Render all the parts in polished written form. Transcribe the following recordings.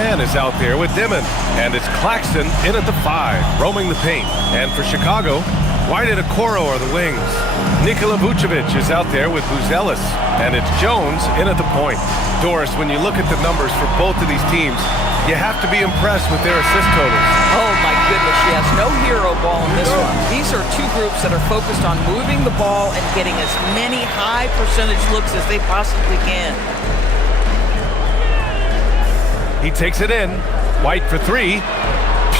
man is out there with Dimon. And it's Claxton in at the 5, roaming the paint. And for Chicago, White and Okoro are the wings. Nikola Vucevic is out there with Buzelis. And it's Jones in at the point. Doris, when you look at the numbers for both of these teams, you have to be impressed with their assist totals. Oh, my goodness, yes. No hero ball in this one. These are two groups that are focused on moving the ball and getting as many high percentage looks as they possibly can. He takes it in. White for 3.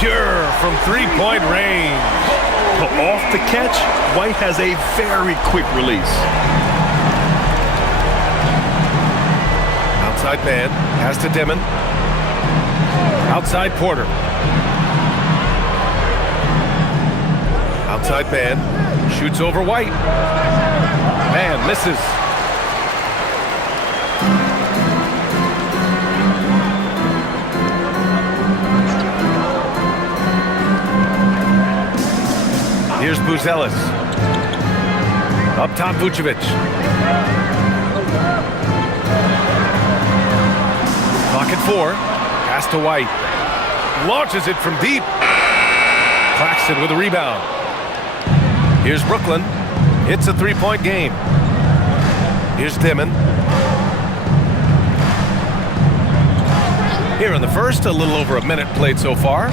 Pure from three-point range. Off the catch, White has a very quick release. Outside man, pass to Dimon. Outside Porter. Outside man, shoots over White. Man misses. Here's Buzelis. Up top, Vucevic. Clock at 4. Pass to White. Launches it from deep. Claxton with a rebound. Here's Brooklyn. It's a three-point game. Here's Dimon. Here in the first, a little over a minute played so far.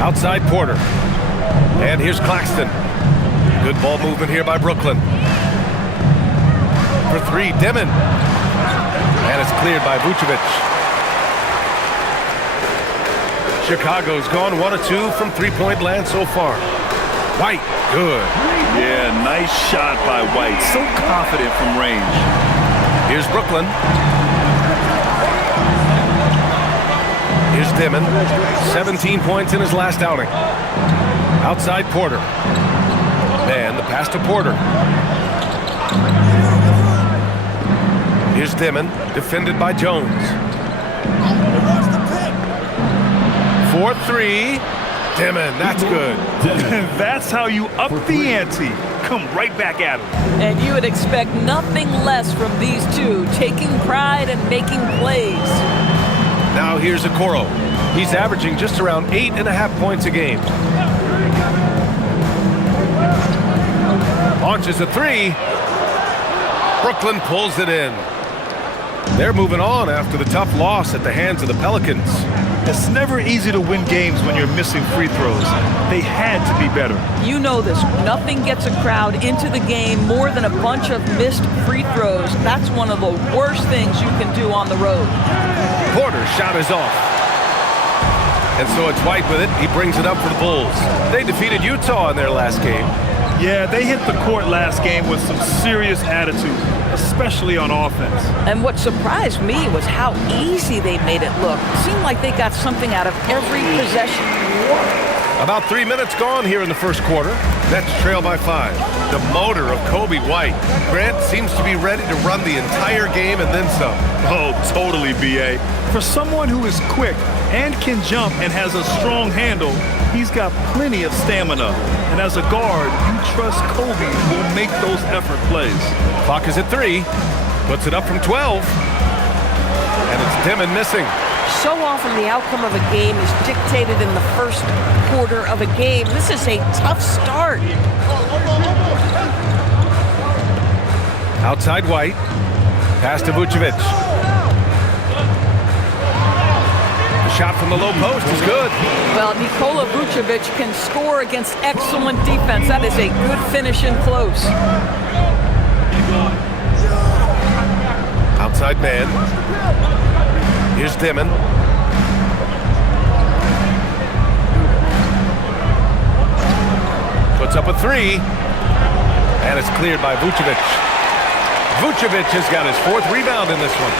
Outside Porter. And here's Claxton. Good ball movement here by Brooklyn. For 3, Dimon. And it's cleared by Vucevic. Chicago's gone 1 of 2 from three-point land so far. White, good. Yeah, nice shot by White. So confident from range. Here's Brooklyn. Here's Dimon. 17 points in his last outing. Outside Porter. And the pass to Porter. Here's Dimon, defended by Jones. 4-3. Dimon, that's good. That's how you up the ante. Come right back at him. And you would expect nothing less from these two, taking pride and making plays. Now here's Okoro. He's averaging just around 8.5 points a game. Launches a 3. Brooklyn pulls it in. They're moving on after the tough loss at the hands of the Pelicans. It's never easy to win games when you're missing free throws. They had to be better. You know this. Nothing gets a crowd into the game more than a bunch of missed free throws. That's one of the worst things you can do on the road. Porter's shot is off. And so it's White with it. He brings it up for the Bulls. They defeated Utah in their last game. Yeah, they hit the court last game with some serious attitude, especially on offense. And what surprised me was how easy they made it look. It seemed like they got something out of every possession. About 3 minutes gone here in the first quarter. Nets trail by 5. The motor of Kobe White. Grant seems to be ready to run the entire game and then some. Oh, totally, B.A. For someone who is quick and can jump and has a strong handle, he's got plenty of stamina. And as a guard, you trust Kobe will make those effort plays. Clock is at 3. Puts it up from 12. And it's Dimon missing. So often the outcome of a game is dictated in the first quarter of a game. This is a tough start. Outside White. Pass to Vucevic. The shot from the low post is good. Well, Nikola Vucevic can score against excellent defense. That is a good finish in close. Outside man. Here's Dimon. Puts up a 3. And it's cleared by Vucevic. Vucevic has got his 4th rebound in this one.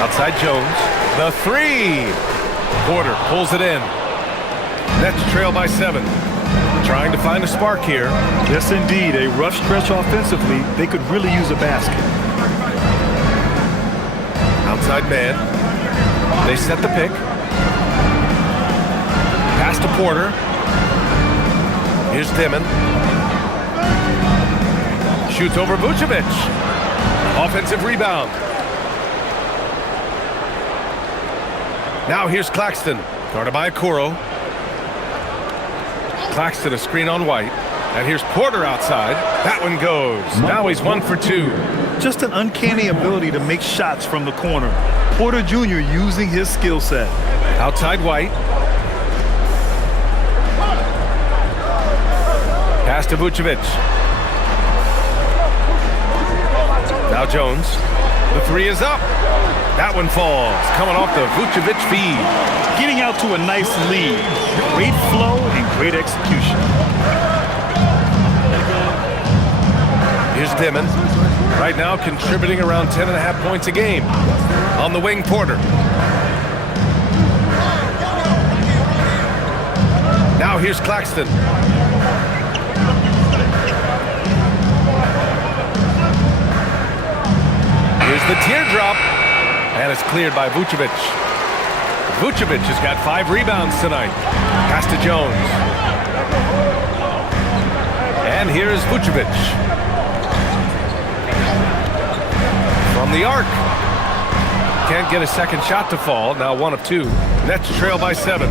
Outside Jones. The 3. Porter pulls it in. Nets trail by 7. Trying to find a spark here. Yes, indeed. A rough stretch offensively. They could really use a basket. Outside man. They set the pick. Pass to Porter. Here's Dimon. Shoots over Vucevic. Offensive rebound. Now here's Claxton, guarded by Okoro. Claxton a screen on White. And here's Porter outside. That one goes. Now he's 1 for 2. Just an uncanny ability to make shots from the corner. Porter Jr. using his skill set. Outside White. Pass to Vucevic. Now Jones. The three is up. That one falls. Coming off the Vucevic feed. Getting out to a nice lead. Great flow and great execution. Here's Dimon. Right now contributing around 10.5 points a game. On the wing, Porter. Now here's Claxton. Here's the teardrop. And it's cleared by Vucevic. Vucevic has got 5 rebounds tonight. Pass to Jones. And here's Vucevic. From the arc. Can't get a second shot to fall. Now 1 of 2. Nets trail by 7.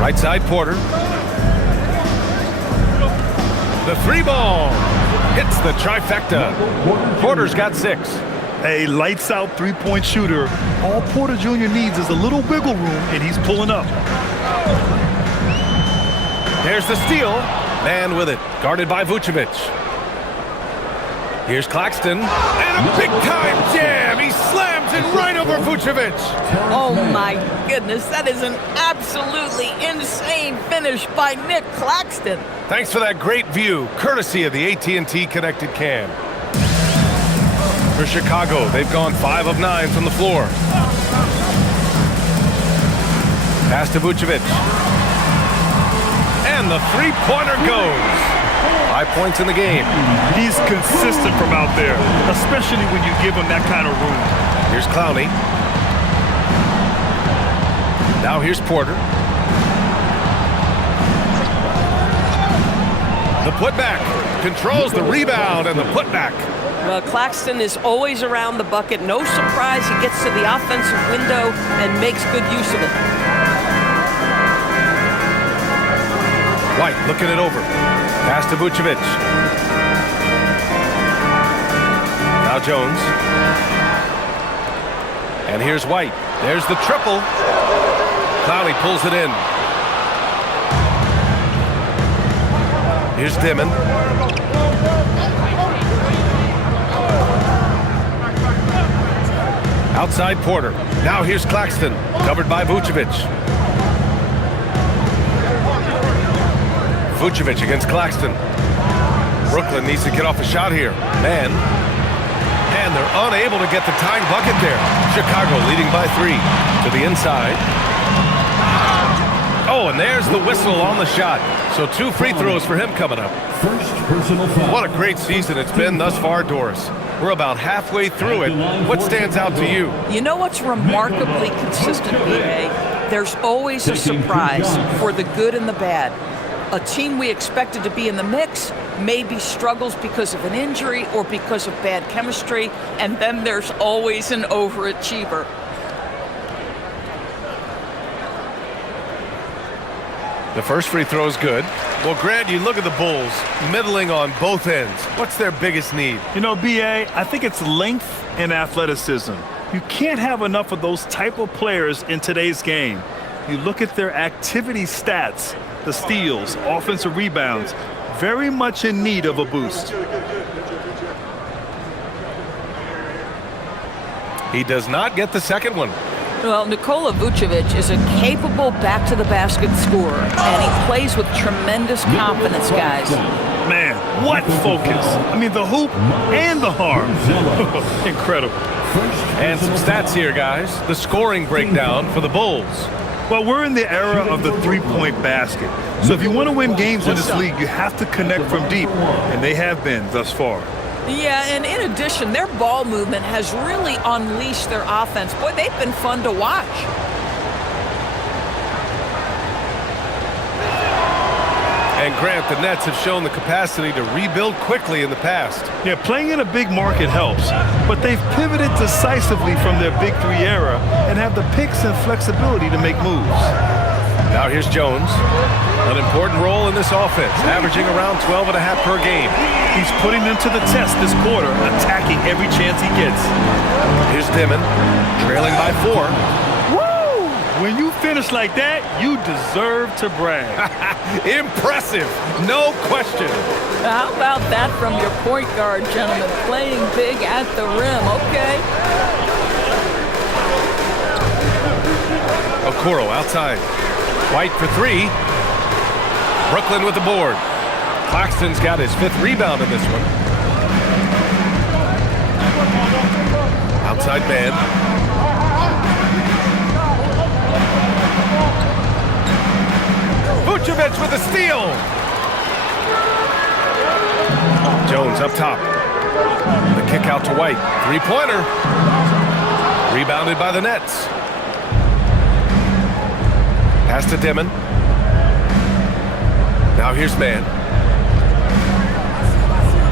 Right side, Porter. The 3-ball. Hits the trifecta. Porter's got 6. A lights-out three-point shooter. All Porter Jr. needs is a little wiggle room, and he's pulling up. There's the steal. Man with it. Guarded by Vucevic. Here's Claxton. And a big-time jam. He slams it right over Vucevic. Oh, my goodness. That is an absolutely insane finish by Nick Claxton. Thanks for that great view, courtesy of the AT&T Connected Cam. For Chicago, they've gone 5 of 9 from the floor. Pass to Vucevic. And the three-pointer goes. 5 points in the game. He's consistent from out there, especially when you give him that kind of room. Here's Clowney. Now here's Porter. The putback. Controls the rebound and the putback. Well, Claxton is always around the bucket. No surprise, he gets to the offensive window and makes good use of it. White looking it over. Pass to Vucevic. Now Jones. And here's White. There's the triple. Clowney pulls it in. Here's Dimon. Outside Porter. Now here's Claxton. Covered by Vucevic. Vucevic against Claxton. Brooklyn needs to get off a shot here. Man. And they're unable to get the tying bucket there. Chicago leading by 3. To the inside. Oh, and there's the whistle on the shot. So 2 free throws for him coming up. First personal foul. What a great season it's been thus far, Doris. We're about halfway through it. What stands out to you? You know what's remarkably consistent, BA? There's always a surprise for the good and the bad. A team we expected to be in the mix maybe struggles because of an injury or because of bad chemistry, and then there's always an overachiever. The first free throw is good. Well, Grant, you look at the Bulls, middling on both ends. What's their biggest need? You know, B.A., I think it's length and athleticism. You can't have enough of those type of players in today's game. You look at their activity stats, the steals, offensive rebounds, very much in need of a boost. He does not get the second one. Well, Nikola Vucevic is a capable back-to-the-basket scorer, and he plays with tremendous confidence, guys. Man, what focus. I mean, the hoop and the harm. Incredible. And some stats here, guys. The scoring breakdown for the Bulls. Well, we're in the era of the three-point basket. So if you want to win games in this league, you have to connect from deep, and they have been thus far. Yeah, and in addition, their ball movement has really unleashed their offense. Boy, they've been fun to watch. And Grant, the Nets have shown the capacity to rebuild quickly in the past. Yeah, playing in a big market helps, but they've pivoted decisively from their Big Three era and have the picks and flexibility to make moves. Now here's Jones. An important role in this offense, averaging around 12.5 per game. He's putting them to the test this quarter, attacking every chance he gets. Here's Dimon, trailing by 4. Woo! When you finish like that, you deserve to brag. Impressive, no question. How about that from your point guard, gentlemen? Playing big at the rim, okay. Okoro outside. White for 3. Brooklyn with the board. Claxton's got his 5th rebound in this one. Outside man. Vucevic with a steal. Jones up top. The kick out to White. 3-pointer. Rebounded by the Nets. Pass to Dimon. Now here's man.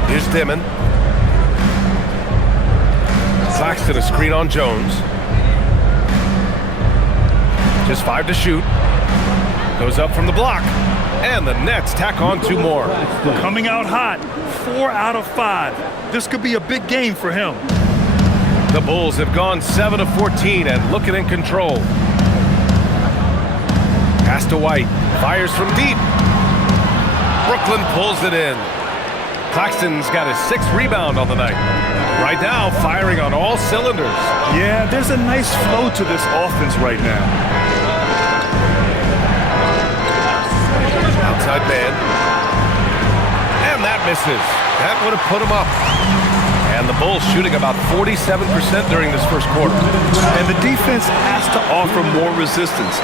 Here's Dimon. Claxton a screen on Jones. Just 5 to shoot. Goes up from the block. And the Nets tack on 2 more. Coming out hot, 4 out of 5. This could be a big game for him. The Bulls have gone 7 of 14 and looking in control. Pass to White. Fires from deep. Brooklyn pulls it in. Claxton's got his 6th rebound on the night. Right now, firing on all cylinders. Yeah, there's a nice flow to this offense right now. Outside man. And that misses. That would have put him up. And the Bulls shooting about 47% during this first quarter. And the defense has to offer more resistance.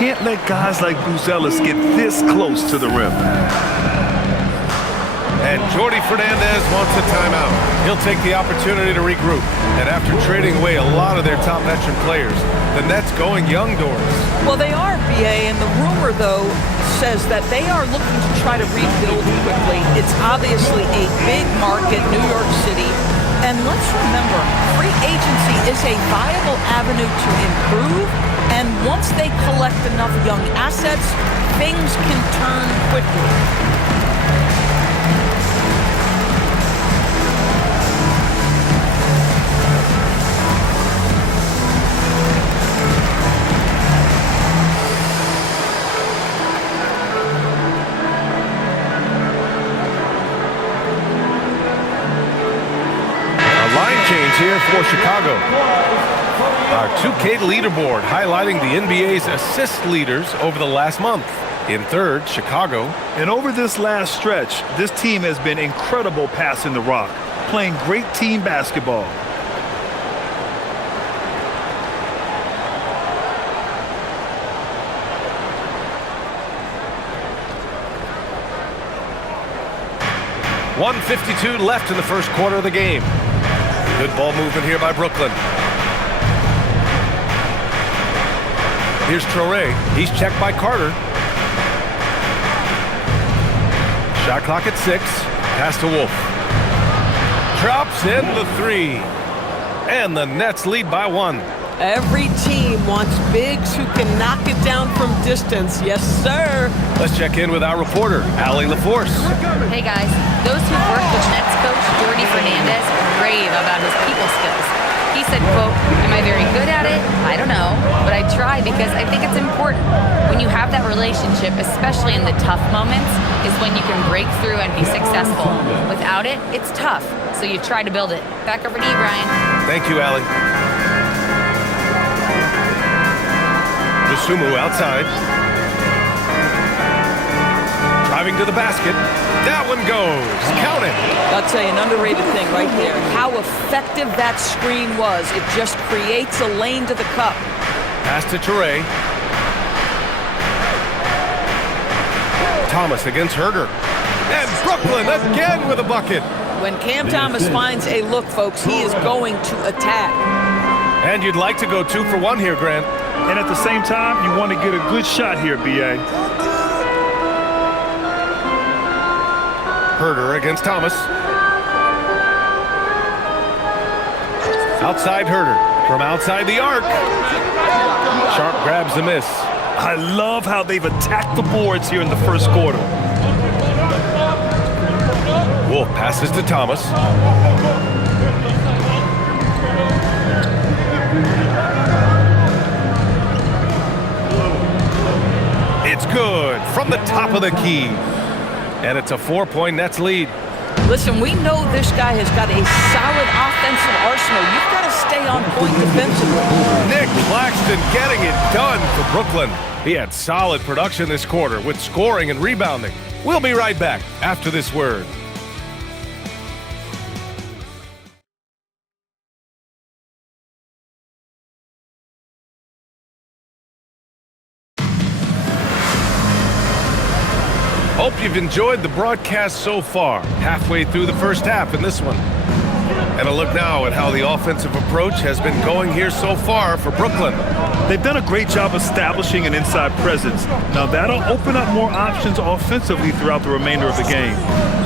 Can't let guys like Buzelis get this close to the rim. And Jordi Fernandez wants a timeout. He'll take the opportunity to regroup. And after trading away a lot of their top veteran players, the Nets going young doors. Well, they are, BA, and the rumor, though, says that they are looking to try to rebuild quickly. It's obviously a big market, New York City. And let's remember, free agency is a viable avenue to improve. And once they collect enough young assets, things can turn quickly. Here for Chicago. Our 2K leaderboard highlighting the NBA's assist leaders over the last month. In 3rd, Chicago. And over this last stretch, this team has been incredible passing the rock, playing great team basketball. .152 left in the first quarter of the game. Good ball movement here by Brooklyn. Here's Traoré. He's checked by Carter. Shot clock at 6. Pass to Wolf. Drops in the 3. And the Nets lead by 1. Every team wants bigs who can knock it down from distance. Yes, sir. Let's check in with our reporter, Allie LaForce. Hey, guys. Those who worked with Nets coach Jordi Fernandez rave about his people skills. He said, quote, "Am I very good at it? I don't know, but I try because I think it's important. When you have that relationship, especially in the tough moments, is when you can break through and be successful. Without it, it's tough, so you try to build it." Back over to you, Brian. Thank you, Allie. Sumu outside. Driving to the basket. That one goes. Count it. I'll tell you an underrated thing right there. How effective that screen was. It just creates a lane to the cup. Pass to Traoré. Thomas against Herder. And Brooklyn again with a bucket. When Cam Thomas finds a look, folks, he is going to attack. And you'd like to go 2 for 1 here, Grant. And at the same time, you want to get a good shot here, B.A. Herder against Thomas. Outside Herder from outside the arc. Sharp grabs the miss. I love how they've attacked the boards here in the first quarter. Wolf passes to Thomas. It's good from the top of the key. And it's a 4-point Nets lead. Listen, we know this guy has got a solid offensive arsenal. You've got to stay on point defensively. Nick Claxton getting it done for Brooklyn. He had solid production this quarter with scoring and rebounding. We'll be right back after this word. Hope you've enjoyed the broadcast so far. Halfway through the first half in this one. And a look now at how the offensive approach has been going here so far for Brooklyn. They've done a great job establishing an inside presence. Now that'll open up more options offensively throughout the remainder of the game.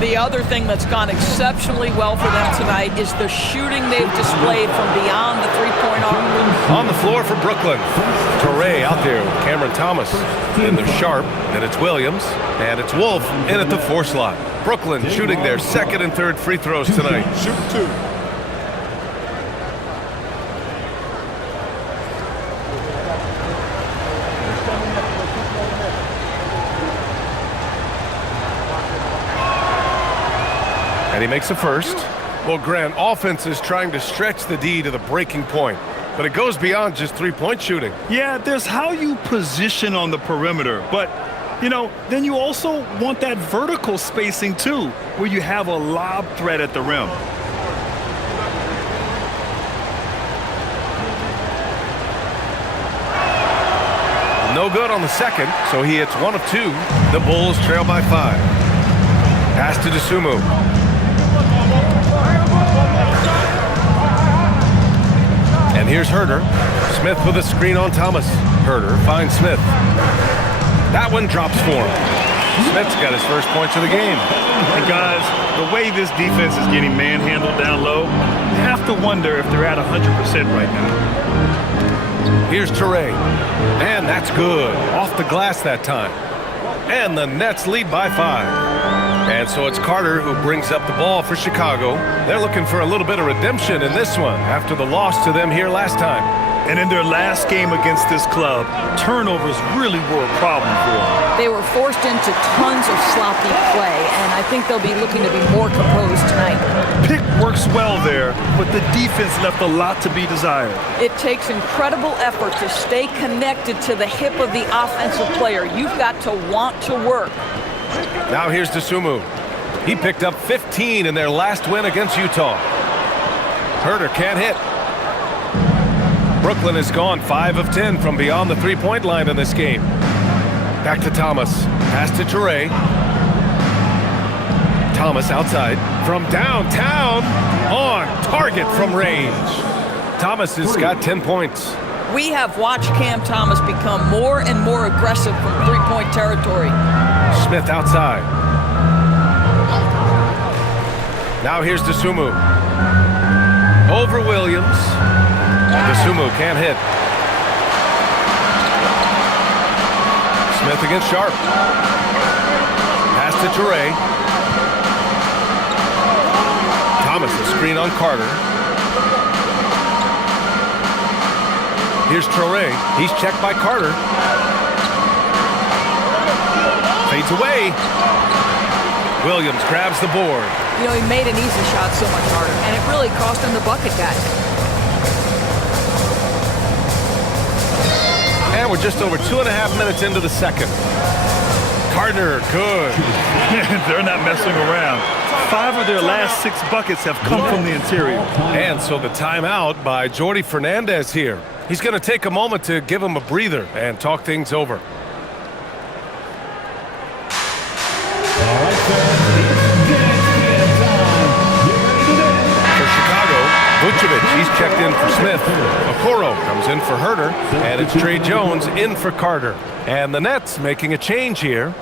The other thing that's gone exceptionally well for them tonight is the shooting they've displayed from beyond the three-point arc. On the floor for Brooklyn. Torrey out there with Cameron Thomas. Then there's Sharp, and it's Williams, and it's Wolf in at the 4 slot. Brooklyn shooting their second and third free throws tonight. Shoot 2. And he makes the first. Well, Grant, offense is trying to stretch the D to the breaking point, but it goes beyond just three-point shooting. Yeah, there's how you position on the perimeter, but, you know, then you also want that vertical spacing too, where you have a lob threat at the rim. No good on the second, so he hits 1 of 2. The Bulls trail by 5. Pass to DeSumo. And here's Herder. Smith with a screen on Thomas. Herder finds Smith. That one drops for him. Smith's got his first points of the game. And guys, the way this defense is getting manhandled down low, you have to wonder if they're at 100% right now. Here's Torrey. And that's good. Off the glass that time. And the Nets lead by 5. And so it's Carter who brings up the ball for Chicago. They're looking for a little bit of redemption in this one after the loss to them here last time. And in their last game against this club, turnovers really were a problem for them. They were forced into tons of sloppy play, and I think they'll be looking to be more composed tonight. Pick works well there, but the defense left a lot to be desired. It takes incredible effort to stay connected to the hip of the offensive player. You've got to want to work. Now here's DeSumo. He picked up 15 in their last win against Utah. Herder can't hit. Brooklyn has gone 5 of 10 from beyond the three-point line in this game. Back to Thomas. Pass to Torrey. Thomas outside. From downtown. On target from range. Thomas has got 10 points. We have watched Cam Thomas become more and more aggressive from three-point territory. Smith outside. Now here's DeSumo. Over Williams. DeSumo can't hit. Smith against Sharp. Pass to Torrey. Thomas, a screen on Carter. Here's Torrey. He's checked by Carter. Fades away. Williams grabs the board. You know, he made an easy shot so much harder, and it really cost him the bucket, guys. And we're just over 2.5 minutes into the second. Carter, good. They're not messing around. 5 of their last 6 buckets have come from the interior. And so the timeout by Jordi Fernandez here. He's going to take a moment to give him a breather and talk things over. For Chicago, Vucevic, he's checked in for Smith. Okoro comes in for Herder, and it's Trey Jones in for Carter. And the Nets making a change here.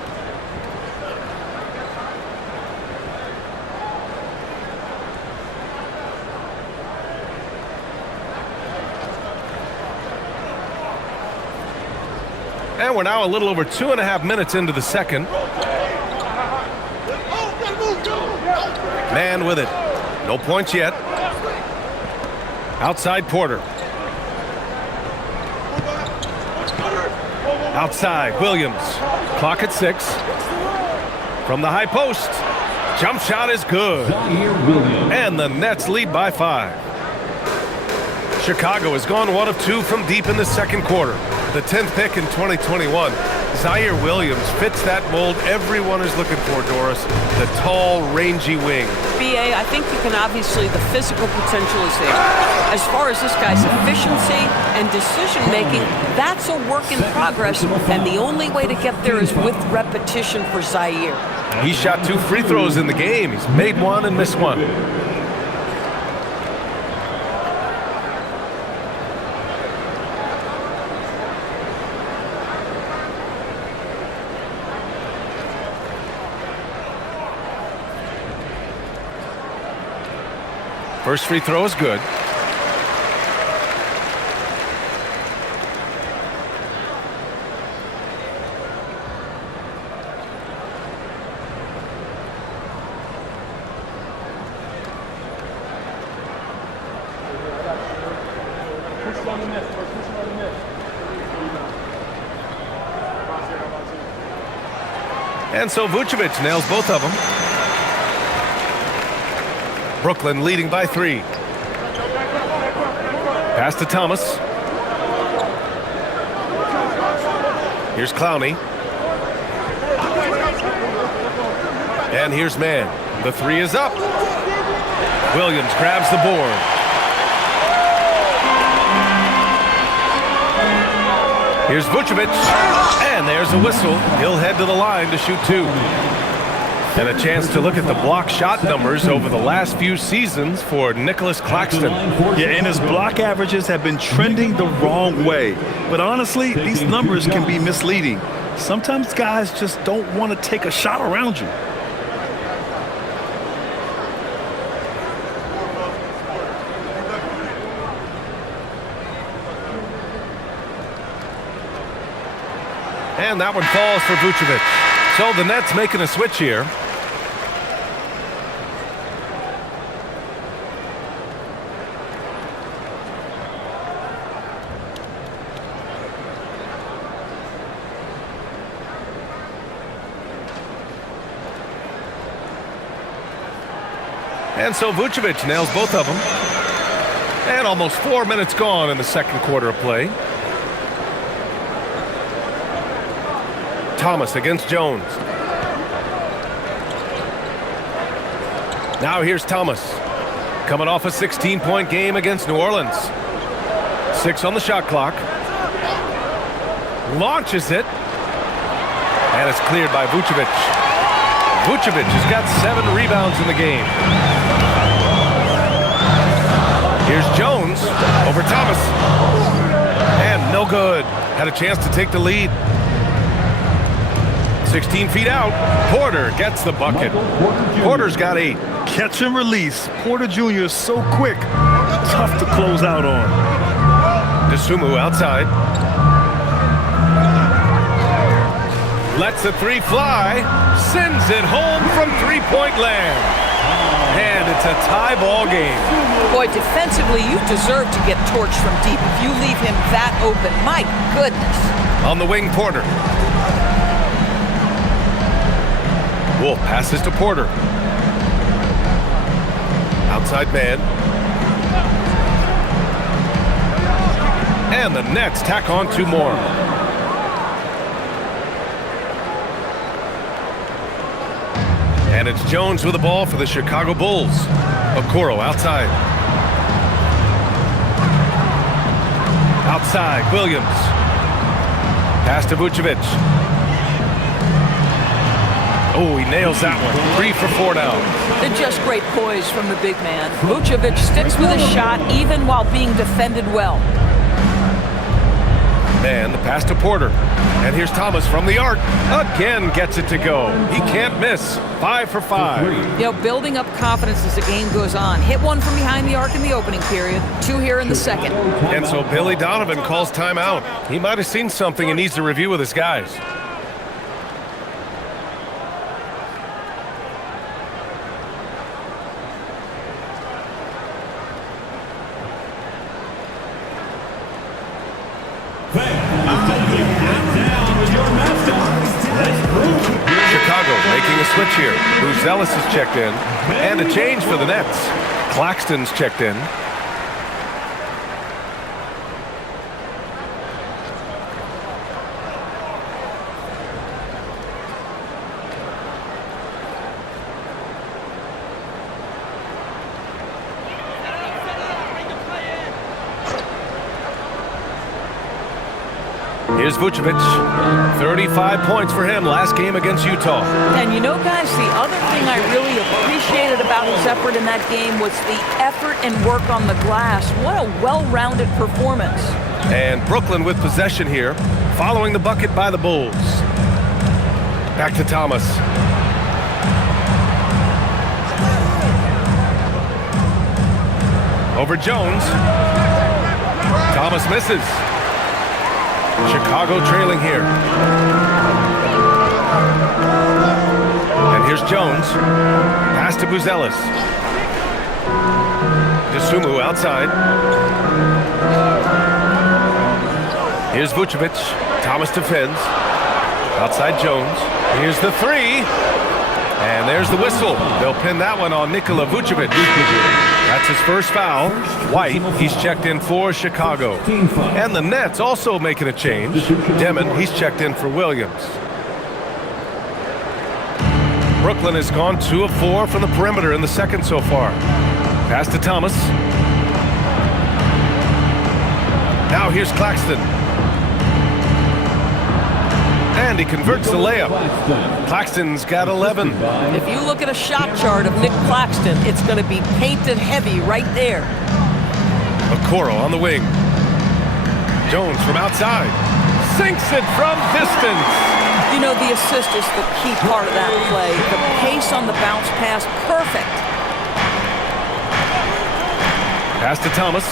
And we're now a little over 2.5 minutes into the second. Man with it. No points yet. Outside Porter. Outside Williams. Clock at 6. From the high post. Jump shot is good. And the Nets lead by 5. Chicago has gone 1 of 2 from deep in the second quarter. The 10th pick in 2021. Zaire Williams fits that mold everyone is looking for, Doris. The tall, rangy wing. BA, I think you can obviously, the physical potential is there. As far as this guy's efficiency and decision-making, that's a work in progress, and the only way to get there is with repetition for Zaire. He shot 2 free throws in the game. He's made 1 and missed 1. First free throw is good. And so Vucevic nails both of them. Brooklyn leading by 3. Pass to Thomas. Here's Clowney. And here's Mann. The 3 is up. Williams grabs the board. Here's Vucevic. And there's a whistle. He'll head to the line to shoot 2. And a chance to look at the block shot numbers over the last few seasons for Nicholas Claxton. Yeah, and his block averages have been trending the wrong way. But honestly, these numbers can be misleading. Sometimes guys just don't want to take a shot around you. And that one falls for Vucevic. So the Nets making a switch here. And so Vucevic nails both of them. And almost 4 minutes gone in the second quarter of play. Thomas against Jones. Now here's Thomas. Coming off a 16-point game against New Orleans. 6 on the shot clock. Launches it. And it's cleared by Vucevic. Vucevic has got 7 rebounds in the game. Here's Jones over Thomas. And no good. Had a chance to take the lead. 16 feet out. Porter gets the bucket. Porter's got 8. Catch and release. Porter Jr. is so quick. Tough to close out on. DeSumo outside. Lets the 3 fly. Sends it home from three-point land. And it's a tie ball game. Boy, defensively, you deserve to get torched from deep if you leave him that open. My goodness. On the wing, Porter. Wolf passes to Porter. Outside man. And the Nets tack on 2 more. And it's Jones with the ball for the Chicago Bulls. Okoro outside. Outside, Williams. Pass to Vucevic. Oh, he nails that one. 3 for 4 now. They're just great poise from the big man. Vucevic sticks with his shot even while being defended well. Man, the pass to Porter. And here's Thomas from the arc. Again gets it to go. He can't miss. 5 for 5. You know, building up confidence as the game goes on. Hit one from behind the arc in the opening period. 2 here in the second. And so Billy Donovan calls timeout. He might have seen something and needs to review with his guys. Chicago making a switch here. Buzelis is checked in. And a change for the Nets. Claxton's checked in. Here's Vucevic. 35 points for him last game against Utah. And you know, guys, the other thing I really appreciated about his effort in that game was the effort and work on the glass. What a well-rounded performance. And Brooklyn with possession here, following the bucket by the Bulls. Back to Thomas. Over Jones. Thomas misses. Chicago trailing here. And here's Jones. Pass to Buzelis. DeSumo outside. Here's Vucevic. Thomas defends. Outside Jones. Here's the 3. And there's the whistle. They'll pin that one on Nikola Vucevic. That's his first foul. White, he's checked in for Chicago. And the Nets also making a change. Demon, he's checked in for Williams. Brooklyn has gone 2 of 4 from the perimeter in the second so far. Pass to Thomas. Now here's Claxton. And he converts the layup. Claxton's got 11. If you look at a shot chart of Nick Claxton, it's going to be painted heavy right there. Okoro on the wing. Jones from outside. Sinks it from distance. You know, the assist is the key part of that play. The pace on the bounce pass, perfect. Pass to Thomas.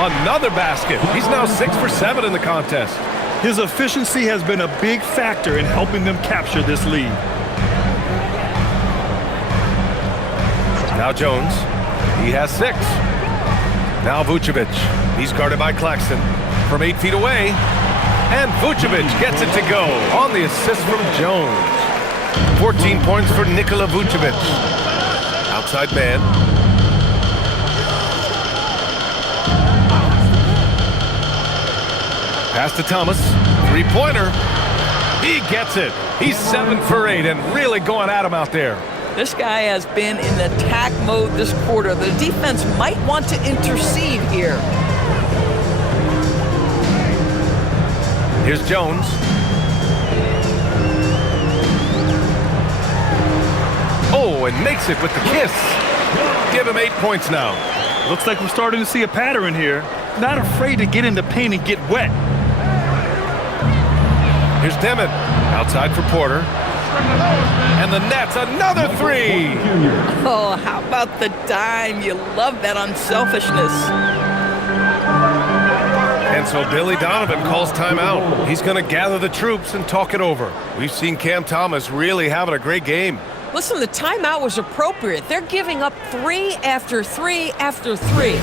Another basket. He's now 6 for 7 in the contest. His efficiency has been a big factor in helping them capture this lead. Now Jones. He has 6. Now Vucevic. He's guarded by Claxton from 8 feet away. And Vucevic gets it to go on the assist from Jones. 14 points for Nikola Vucevic. Outside man. Pass to Thomas. 3-pointer. He gets it. He's 7 for 8 and really going at him out there. This guy has been in attack mode this quarter. The defense might want to intercede here. Here's Jones. Oh, and makes it with the kiss. Give him 8 points now. Looks like we're starting to see a pattern here. Not afraid to get in the paint and get wet. Here's Demon. Outside for Porter. And the Nets, another 3. Oh, how about the dime? You love that unselfishness. And so Billy Donovan calls timeout. He's going to gather the troops and talk it over. We've seen Cam Thomas really having a great game. Listen, the timeout was appropriate. They're giving up 3 after 3 after 3.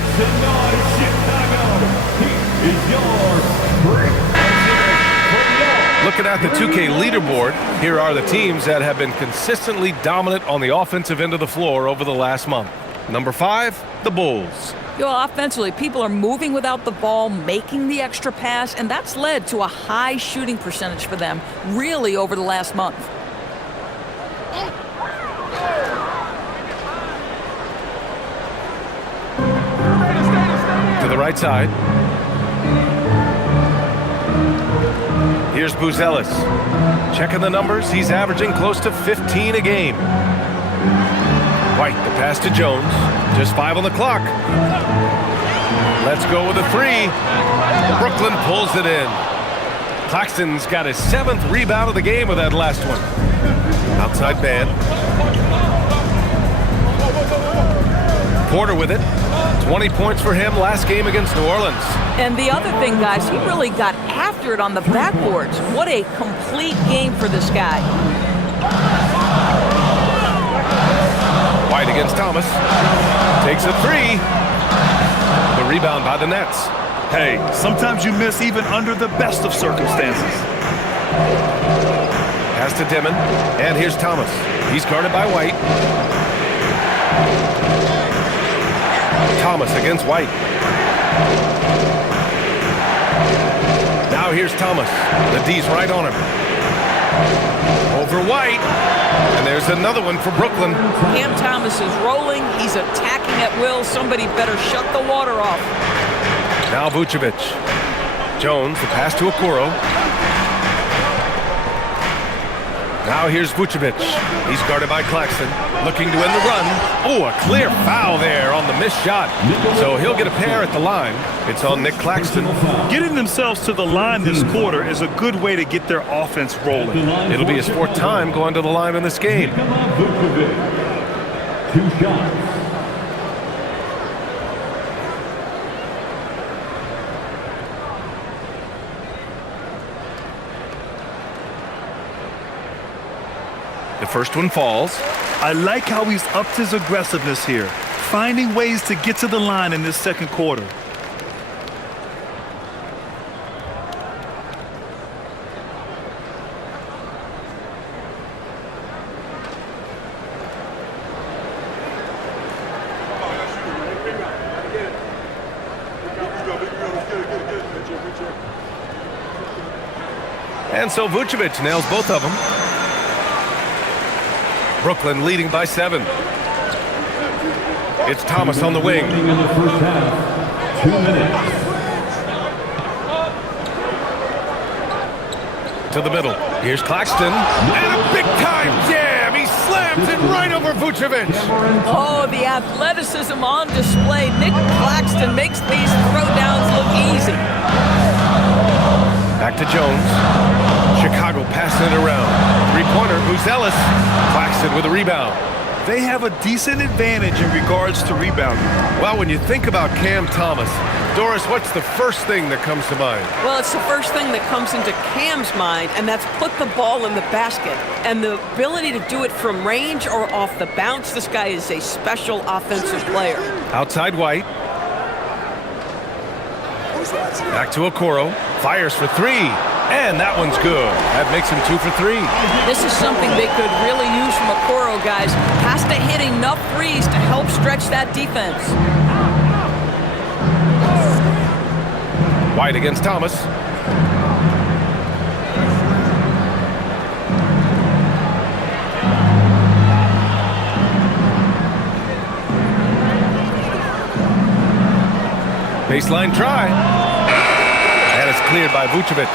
Looking at the 2K leaderboard, here are the teams that have been consistently dominant on the offensive end of the floor over the last month. Number 5, the Bulls. You know, offensively, people are moving without the ball, making the extra pass, and that's led to a high shooting percentage for them, really over the last month. To the right side. Here's Buzelis. Checking the numbers, he's averaging close to 15 a game. White, the Pass to Jones. Just 5 on the clock. Let's go with a 3. Brooklyn pulls it in. Claxton's got his 7th rebound of the game with that last one. Outside man. Porter with it. 20 points for him last game against New Orleans. And the other thing, guys, he really got after it on the backboards. What a complete game for this guy. White against Thomas. Takes a 3. The rebound by the Nets. Hey, sometimes you miss even under the best of circumstances. Pass to Dimon. And here's Thomas. He's guarded by White. Thomas against White. Now here's Thomas. The D's right on him. Over White. And there's another one for Brooklyn. Cam Thomas is rolling. He's attacking at will. Somebody better shut the water off. Now Vucevic. Jones, the pass to Okoro. Now here's Vucevic. He's guarded by Claxton. Looking to end the run. Oh, a clear foul there on the missed shot. So he'll get a pair at the line. It's on Nick Claxton. Getting themselves to the line this quarter is a good way to get their offense rolling. It'll be his 4th time going to the line in this game. 2 shots. The first one falls. I like how he's upped his aggressiveness here, finding ways to get to the line in this second quarter. And so Vucevic nails both of them. Brooklyn leading by 7. It's Thomas on the wing. In the first half, 2 minutes. To the middle. Here's Claxton. And a big-time jam. He slams it right over Vucevic. Oh, the athleticism on display. Nick Claxton makes these throwdowns look easy. Back to Jones. Chicago passing it around. 3-pointer, Buzelis. Claxton with a rebound. They have a decent advantage in regards to rebounding. Well, when you think about Cam Thomas, Doris, what's the first thing that comes to mind? Well, it's the first thing that comes into Cam's mind, and that's put the ball in the basket. And the ability to do it from range or off the bounce, this guy is a special offensive player. Outside White. Back to Okoro. Fires for 3. And that one's good. That makes him 2 for 3. This is something they could really use from Okoro, guys. Has to hit enough threes to help stretch that defense. White against Thomas. Baseline try. And it's cleared by Vucevic.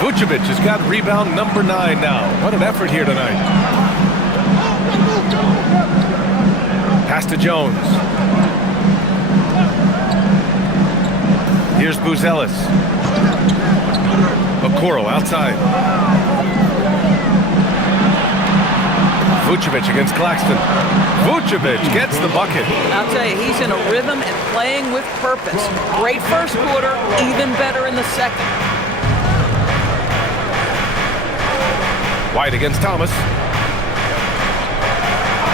Vucevic has got rebound number 9 now. What an effort here tonight. Pass to Jones. Here's Buzelis. Okoro outside. Vucevic against Claxton. Vucevic gets the bucket. I'll tell you, he's in a rhythm and playing with purpose. Great first quarter, even better in the second. White against Thomas.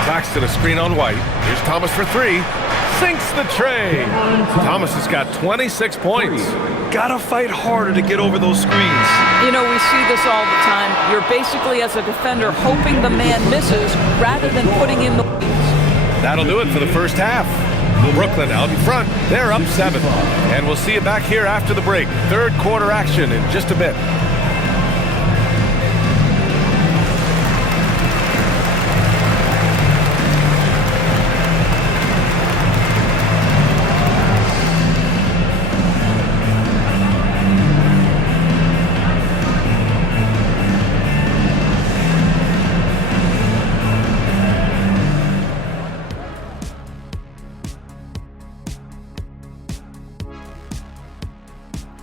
Claxton a screen on White. Here's Thomas for 3. Sinks the tray. Thomas has got 26 points. Gotta fight harder to get over those screens. You know, we see this all the time. You're basically, as a defender, hoping the man misses rather than putting in the leads. That'll do it for the first half. Brooklyn out in front. They're up 7. And we'll see you back here after the break. Third quarter action in just a bit.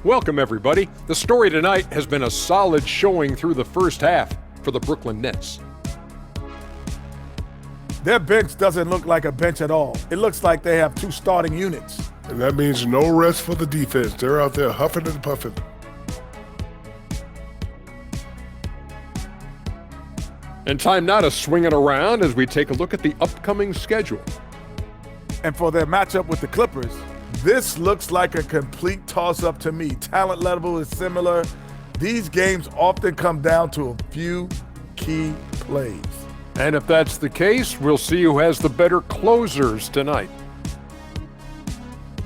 Welcome, everybody. The story tonight has been a solid showing through the first half for the Brooklyn Nets. Their bench doesn't look like a bench at all. It looks like they have two starting units. And that means no rest for the defense. They're out there huffing and puffing. And time now to swing it around as we take a look at the upcoming schedule. And for their matchup with the Clippers, this looks like a complete toss-up to me. Talent level is similar. These games often come down to a few key plays. And if that's the case, we'll see who has the better closers tonight.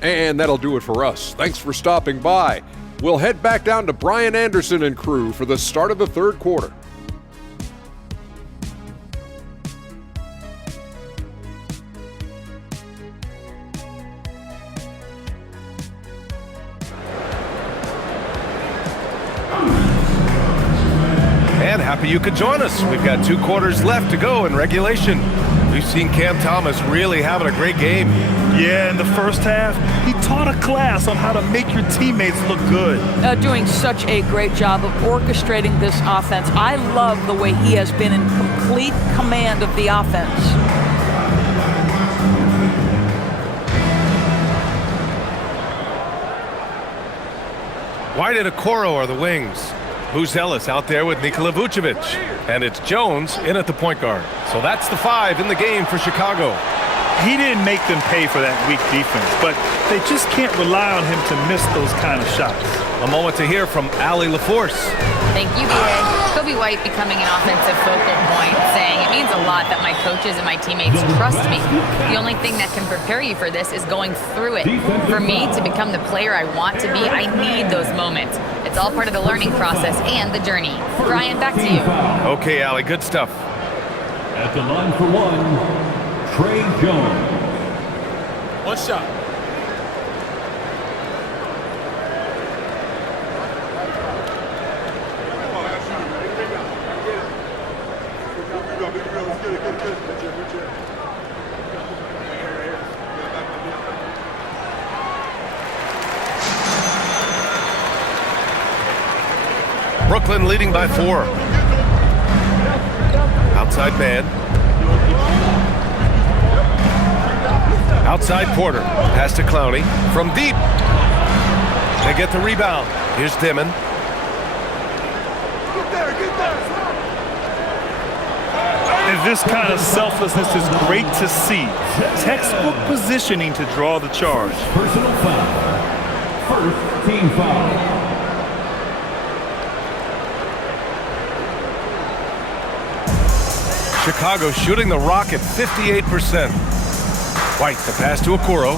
And that'll do it for us. Thanks for stopping by. We'll head back down to Brian Anderson and crew for the start of the third quarter. And happy you could join us. We've got 2 quarters left to go in regulation. We've seen Cam Thomas really having a great game. Yeah, in the first half, he taught a class on how to make your teammates look good. Doing such a great job of orchestrating this offense. I love the way he has been in complete command of the offense. White and Okoro are the wings. Buzelis out there with Nikola Vucevic. And it's Jones in at the point guard. So that's the 5 in the game for Chicago. He didn't make them pay for that weak defense, but they just can't rely on him to miss those kind of shots. A moment to hear from Allie LaForce. Thank you, B.A. Kobe White becoming an offensive focal point, saying it means a lot that my coaches and my teammates trust me. The only thing that can prepare you for this is going through it. For me to become the player I want to be, I need those moments. It's all part of the learning process and the journey. Brian, back to you. Okay, Allie, good stuff. At the line for one, Trey Jones. One shot. Brooklyn leading by 4. Outside man. Outside Porter. Pass to Clowney. From deep. They get the rebound. Here's Dimon. And this kind of selflessness is great to see. Textbook positioning to draw the charge. Personal foul. First team foul. Chicago shooting the rock at 58%. White, the pass to Okoro.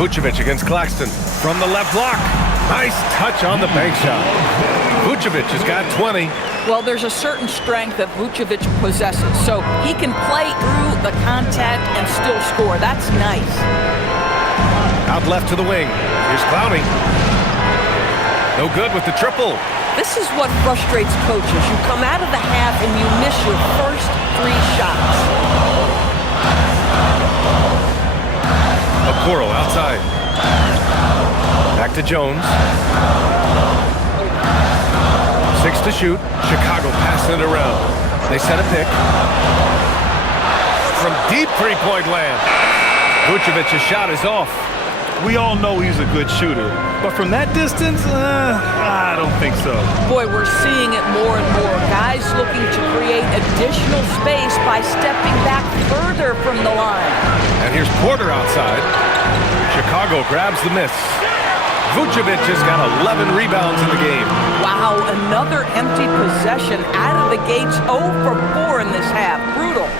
Vucevic against Claxton from the left block. Nice touch on the bank shot. Vucevic has got 20. Well, there's a certain strength that Vucevic possesses, so he can play through the contact and still score. That's nice. Out left to the wing. Here's Clowney. No good with the triple. This is what frustrates coaches. You come out of the half and you miss your first 3 shots. Okoro outside. Back to Jones. 6 to shoot. Chicago passing it around. They set a pick. From deep 3-point land. Vucevic's shot is off. We all know he's a good shooter, but from that distance, I don't think so. Boy, we're seeing it more and more. Guys looking to create additional space by stepping back further from the line. And here's Porter outside. Chicago grabs the miss. Vucevic has got 11 rebounds in the game. Wow, another empty possession out of the gates. 0 for 4 in this half. Brutal.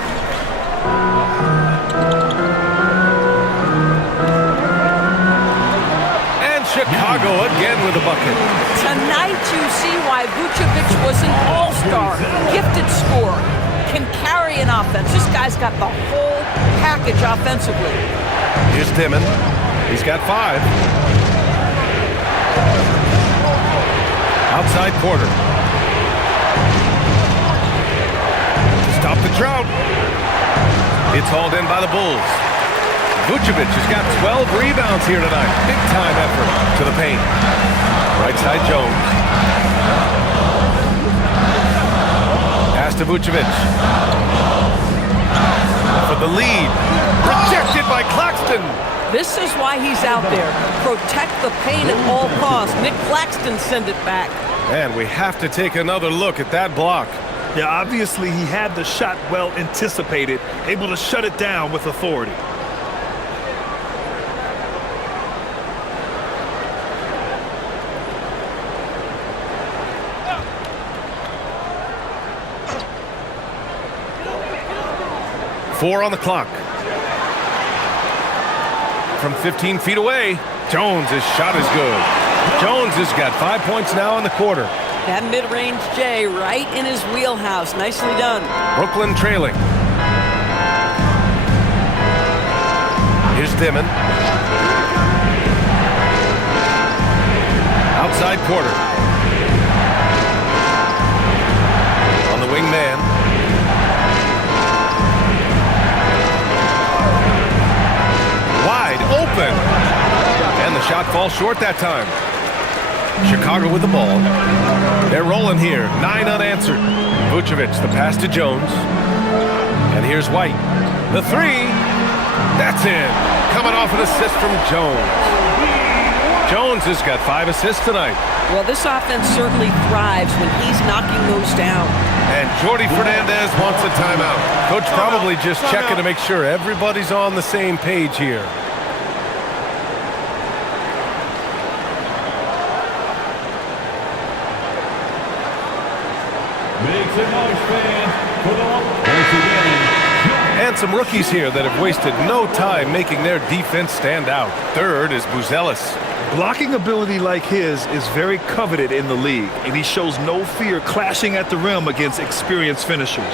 Chicago again with a bucket. Tonight you see why Vucevic was an all-star, gifted scorer, can carry an offense. This guy's got the whole package offensively. Here's Dimon. He's got 5. Outside Porter. Stop the drought. It's hauled in by the Bulls. Vucevic has got 12 rebounds here tonight. Big time effort to the paint. Right side Jones. Pass to Vucevic. For the lead. Rejected by Claxton. This is why he's out there. Protect the paint at all costs. Nick Claxton send it back. And we have to take another look at that block. Yeah, obviously he had the shot well anticipated, able to shut it down with authority. Four on the clock. From 15 feet away, Jones' shot is good. Jones has got 5 points now in the quarter. That mid-range J right in his wheelhouse. Nicely done. Brooklyn trailing. Here's Dimon. Outside quarter. On the wing man. Wide open. And the shot falls short that time. Chicago with the ball. They're rolling here. 9 unanswered. Vucevic, the pass to Jones. And here's White. The three. That's in. Coming off an assist from Jones. Jones has got 5 assists tonight. Well, this offense certainly thrives when he's knocking those down. And Jordi Fernandez wants a timeout. Coach probably just checking to make sure everybody's on the same page here. And some rookies here that have wasted no time making their defense stand out. Third is Buzelis. Blocking ability like his is very coveted in the league, and he shows no fear clashing at the rim against experienced finishers.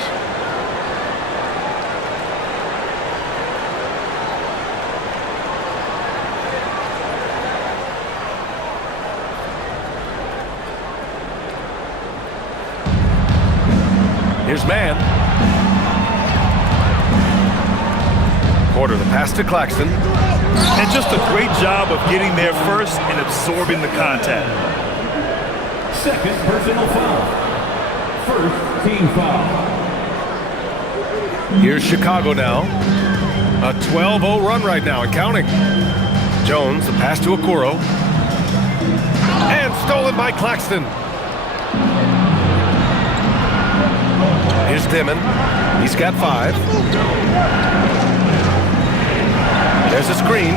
Here's man. Porter, the pass to Claxton. And just a great job of getting there first and absorbing the contact. Second personal foul. First team foul. Here's Chicago now. A 12-0 run right now and counting. Jones, the pass to Okoro. And stolen by Claxton. Here's Dimon. He's got 5. There's a screen.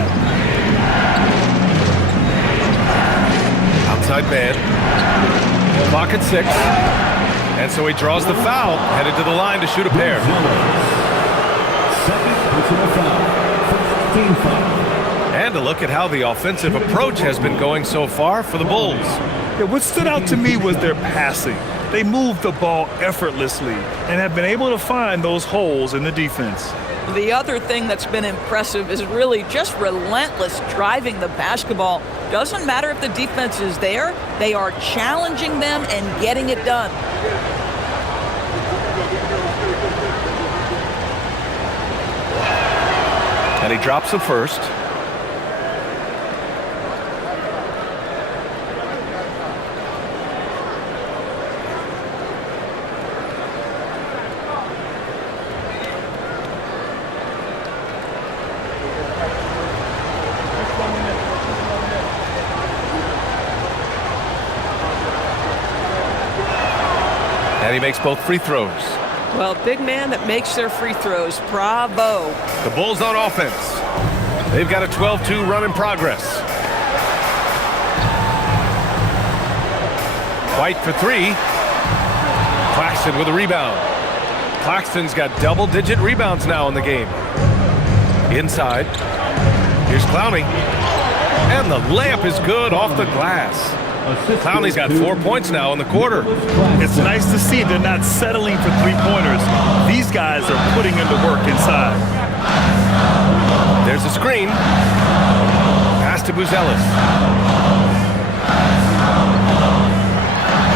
Outside man. Clock at 6. And so he draws the foul, headed to the line to shoot a pair. Second personal foul. First team foul. And a look at how the offensive approach has been going so far for the Bulls. Yeah, what stood out to me was their passing. They moved the ball effortlessly and have been able to find those holes in the defense. The other thing that's been impressive is really just relentless driving the basketball. Doesn't matter if the defense is there, they are challenging them and getting it done. And he drops the first. And he makes both free throws. Well, big man that makes their free throws. Bravo. The Bulls on offense. They've got a 12-2 run in progress. White for 3. Claxton with a rebound. Claxton's got double-digit rebounds now in the game. Inside. Here's Clowney. And the layup is good off the glass. Clowney's got 4 points now in the quarter. It's nice to see they're not settling for three-pointers. These guys are putting in the work inside. There's a screen. Pass to Buzelis.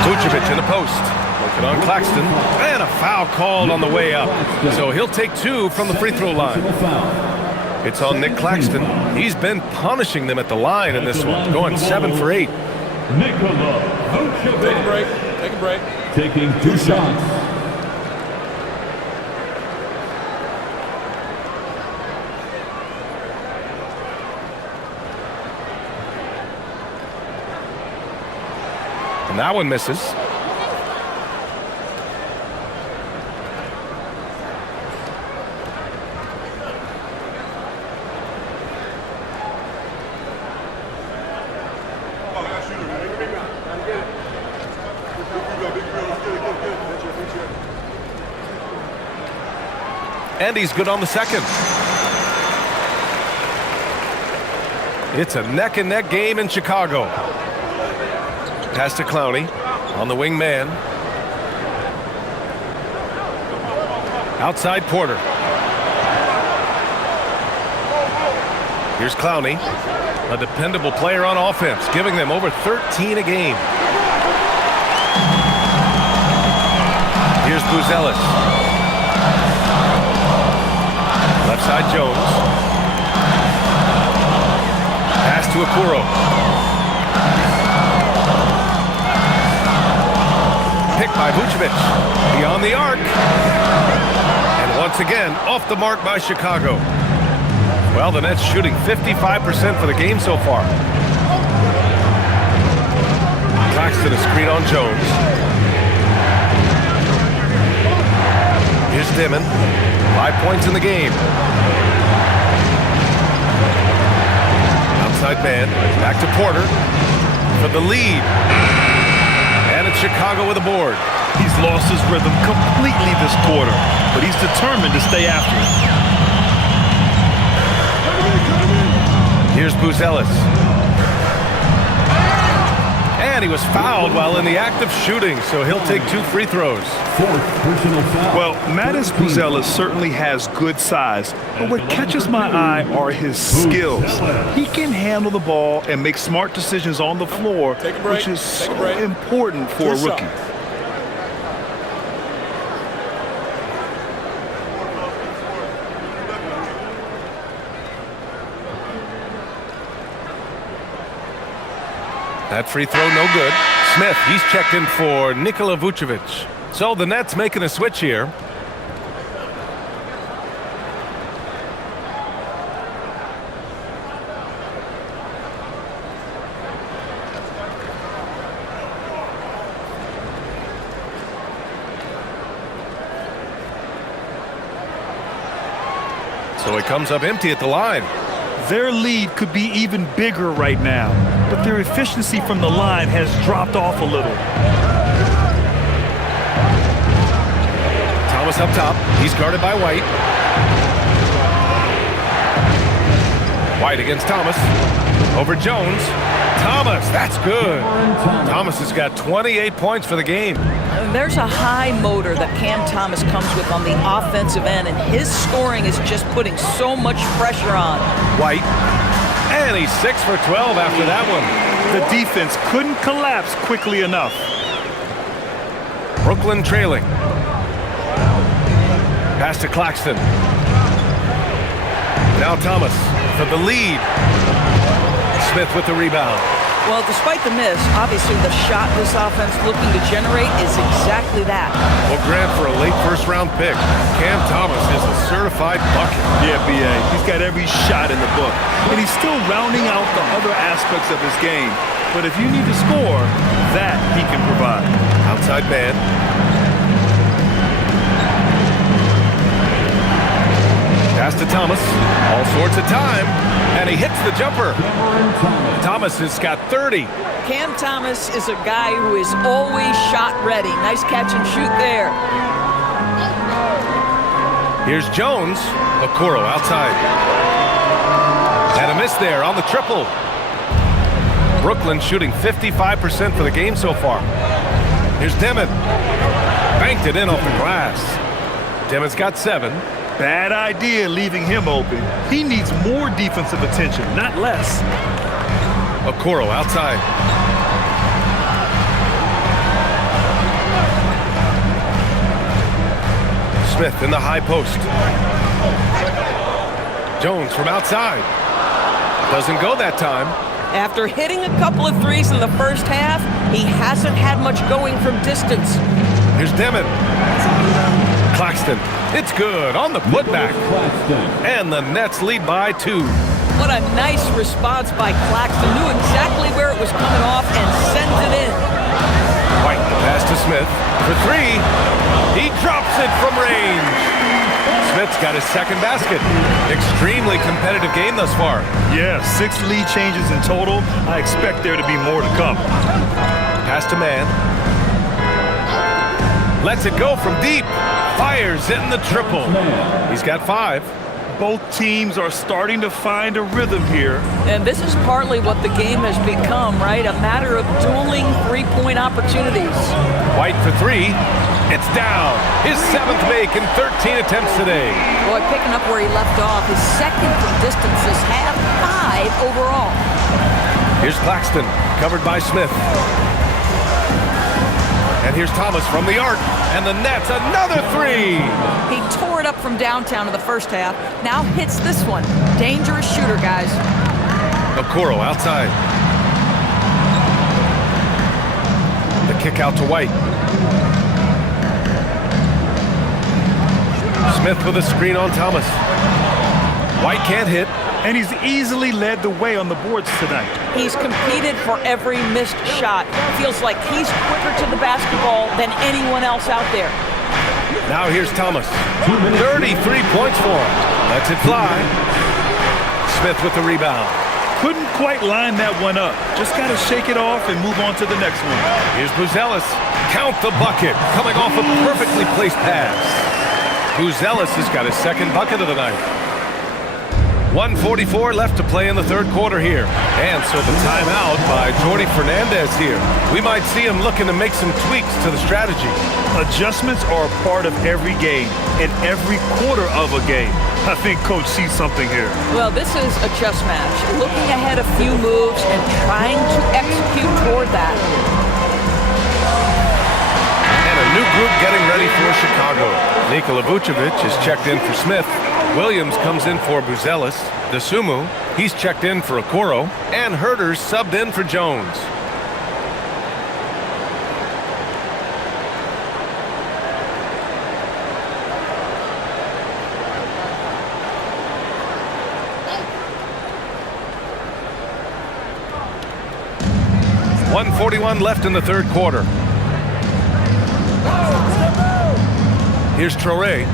Vucevic in the post. Working on Claxton. And a foul called on the way up. So he'll take 2 from the free throw line. It's on Nick Claxton. He's been punishing them at the line in this one, going 7 for 8. Nikola Vucevic. Take a break. Take a break. Taking 2 shots. And that one misses. And he's good on the second. It's a neck-and-neck game in Chicago. Pass to Clowney on the wing man. Outside Porter. Here's Clowney, a dependable player on offense, giving them over 13 a game. Here's Buzelis. Left side Jones. Pass to Okoro. Picked by Vucevic. Beyond the arc. And once again, off the mark by Chicago. Well, the Nets shooting 55% for the game so far. Claxton a screen on Jones. Here's Dimon. 5 points in the game. Outside man. Back to Porter for the lead. And it's Chicago with a board. He's lost his rhythm completely this quarter, but he's determined to stay after it. Here's Buzelis. And he was fouled while in the act of shooting, so he'll take 2 free throws. 4th personal foul. Well, Mattis Buzelis certainly has good size, but what catches my eye are his skills. He can handle the ball and make smart decisions on the floor, which is so important for a rookie. That free throw no good. Smith, he's checked in for Nikola Vucevic. So the Nets making a switch here. So it comes up empty at the line. Their lead could be even bigger right now, but their efficiency from the line has dropped off a little. Thomas up top. He's guarded by White. White against Thomas. Over Jones. Thomas, that's good. Thomas has got 28 points for the game. There's a high motor that Cam Thomas comes with on the offensive end, and his scoring is just putting so much pressure on. White. And he's 6 for 12 after that one. The defense couldn't collapse quickly enough. Brooklyn trailing. Pass to Claxton. Now Thomas for the lead. Smith with the rebound. Well, despite the miss, obviously the shot this offense looking to generate is exactly that. Well, Grant, for a late first-round pick, Cam Thomas is a certified bucket. Yeah, B.A. He's got every shot in the book, and he's still rounding out the other aspects of his game. But if you need to score, that he can provide. Outside man. Pass to Thomas. All sorts of time. And he hits the jumper. Thomas has got 30. Cam Thomas is a guy who is always shot ready. Nice catch and shoot there. Here's Jones. Okoro outside. And a miss there on the triple. Brooklyn shooting 55% for the game so far. Here's Dimon. Banked it in off the glass. Dimon's got 7. Bad idea leaving him open. He needs more defensive attention, not less. Okoro outside. Smith in the high post. Jones from outside. Doesn't go that time. After hitting a couple of threes in the first half, he hasn't had much going from distance. Here's Demon. Claxton. It's good on the putback. And the Nets lead by 2. What a nice response by Claxton. Knew exactly where it was coming off and sends it in. White pass to Smith for 3. He drops it from range. Smith's got his second basket. Extremely competitive game thus far. Yeah, 6 lead changes in total. I expect there to be more to come. Pass to Man. Lets it go from deep. Fires in the triple. He's got 5. Both teams are starting to find a rhythm here. And this is partly what the game has become, right? A matter of dueling three-point opportunities. White for 3. It's down. His 7th make in 13 attempts today. Boy, picking up where he left off. His second from distance this half, 5 overall. Here's Claxton, covered by Smith. And here's Thomas from the arc. And the Nets, another 3. He tore it up from downtown in the first half. Now hits this one. Dangerous shooter, guys. Okoro outside. The kick out to White. Smith with a screen on Thomas. White can't hit. And he's easily led the way on the boards tonight. He's competed for every missed shot. Feels like he's quicker to the basketball than anyone else out there. Now here's Thomas. 33 points for him. Lets it fly. Smith with the rebound. Couldn't quite line that one up. Just got to shake it off and move on to the next one. Here's Buzelis. Count the bucket. Coming off a perfectly placed pass. Buzelis has got his second bucket of the night. 1:44 left to play in the third quarter here. And so the timeout by Jordi Fernandez here. We might see him looking to make some tweaks to the strategy. Adjustments are a part of every game and every quarter of a game. I think Coach sees something here. Well, this is a chess match. Looking ahead a few moves and trying to execute toward that. And a new group getting ready for Chicago. Nikola Vucevic is checked in for Smith. Williams comes in for Buzelis. Dosunmu, he's checked in for Okoro. And Herter's subbed in for Jones. .141 left in the third quarter. Here's Traoré.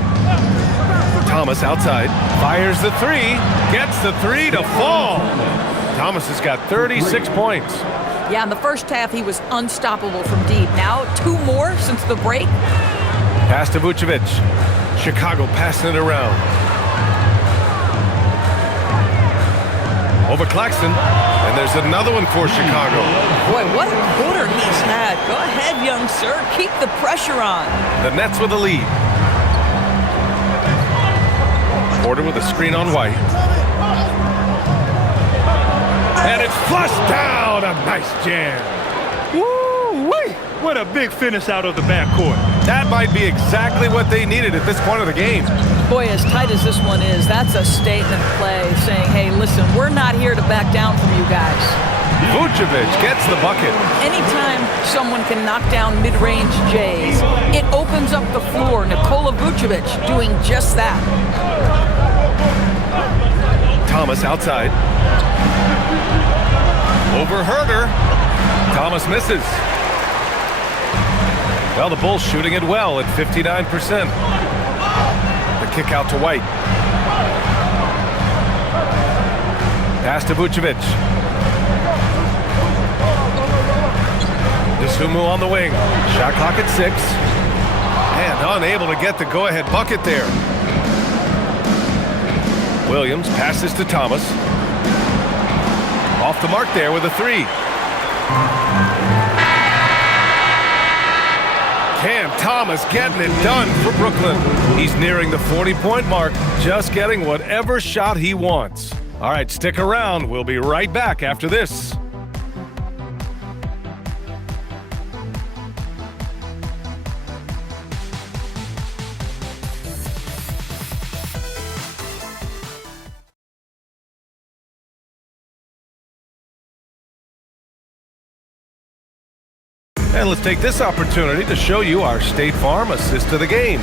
Thomas outside, fires the 3, gets the 3 to fall. Thomas has got 36 points. Yeah, in the first half, he was unstoppable from deep. Now, 2 more since the break. Pass to Vucevic. Chicago passing it around. Over Claxton, and there's another one for Chicago. Boy, what a quarter he's had. Go ahead, young sir. Keep the pressure on. The Nets with the lead. Porter with a screen on White. And it's flushed down. A nice jam. Woo-wee! What a big finish out of the backcourt. That might be exactly what they needed at this point of the game. Boy, as tight as this one is, that's a statement play saying, hey, listen, we're not here to back down from you guys. Vucevic gets the bucket. Anytime someone can knock down mid-range J's, it opens up the floor. Nikola Vucevic doing just that. Thomas outside. Over Herter. Thomas misses. Well, the Bulls shooting it well at 59%. The kick out to White. Pass to Vucevic. Dosunmu on the wing. Shot clock at 6. And unable to get the go-ahead bucket there. Williams passes to Thomas. Off the mark there with a 3. Cam Thomas getting it done for Brooklyn. He's nearing the 40-point mark, just getting whatever shot he wants. All right, stick around. We'll be right back after this. And let's take this opportunity to show you our State Farm assist to the game.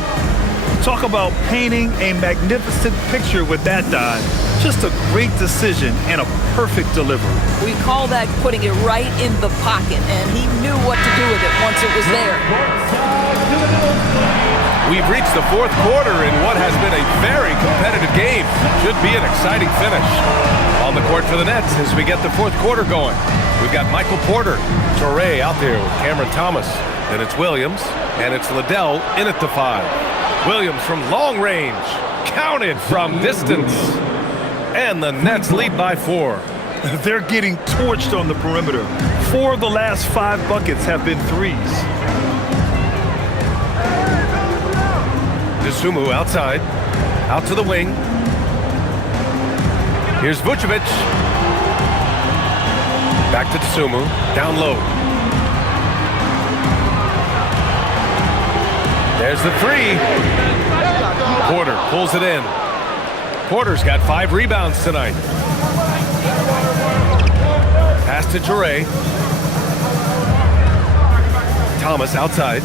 Talk about painting a magnificent picture with that dive. Just a great decision and a perfect delivery. We call that putting it right in the pocket, and he knew what to do with it once it was there. We've reached the fourth quarter in what has been a very competitive game. Should be an exciting finish. On the court for the Nets as we get the fourth quarter going. We've got Michael Porter, Torrey out there with Cameron Thomas. Then it's Williams, and it's Liddell in at the 5. Williams from long range, counted from distance. And the Nets lead by 4. They're getting torched on the perimeter. 4 of the last 5 buckets have been threes. Sumu outside, out to the wing. Here's Vucevic. Back to Sumu, down low. There's the 3. Porter pulls it in. Porter's got 5 rebounds tonight. Pass to Torrey. Thomas outside.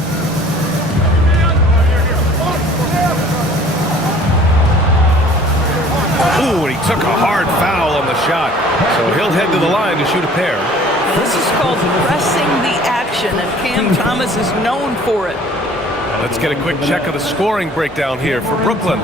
Ooh, and he took a hard foul on the shot. So he'll head to the line to shoot a pair. This is called pressing the action, and Cam Thomas is known for it. Let's get a quick check of the scoring breakdown here for Brooklyn.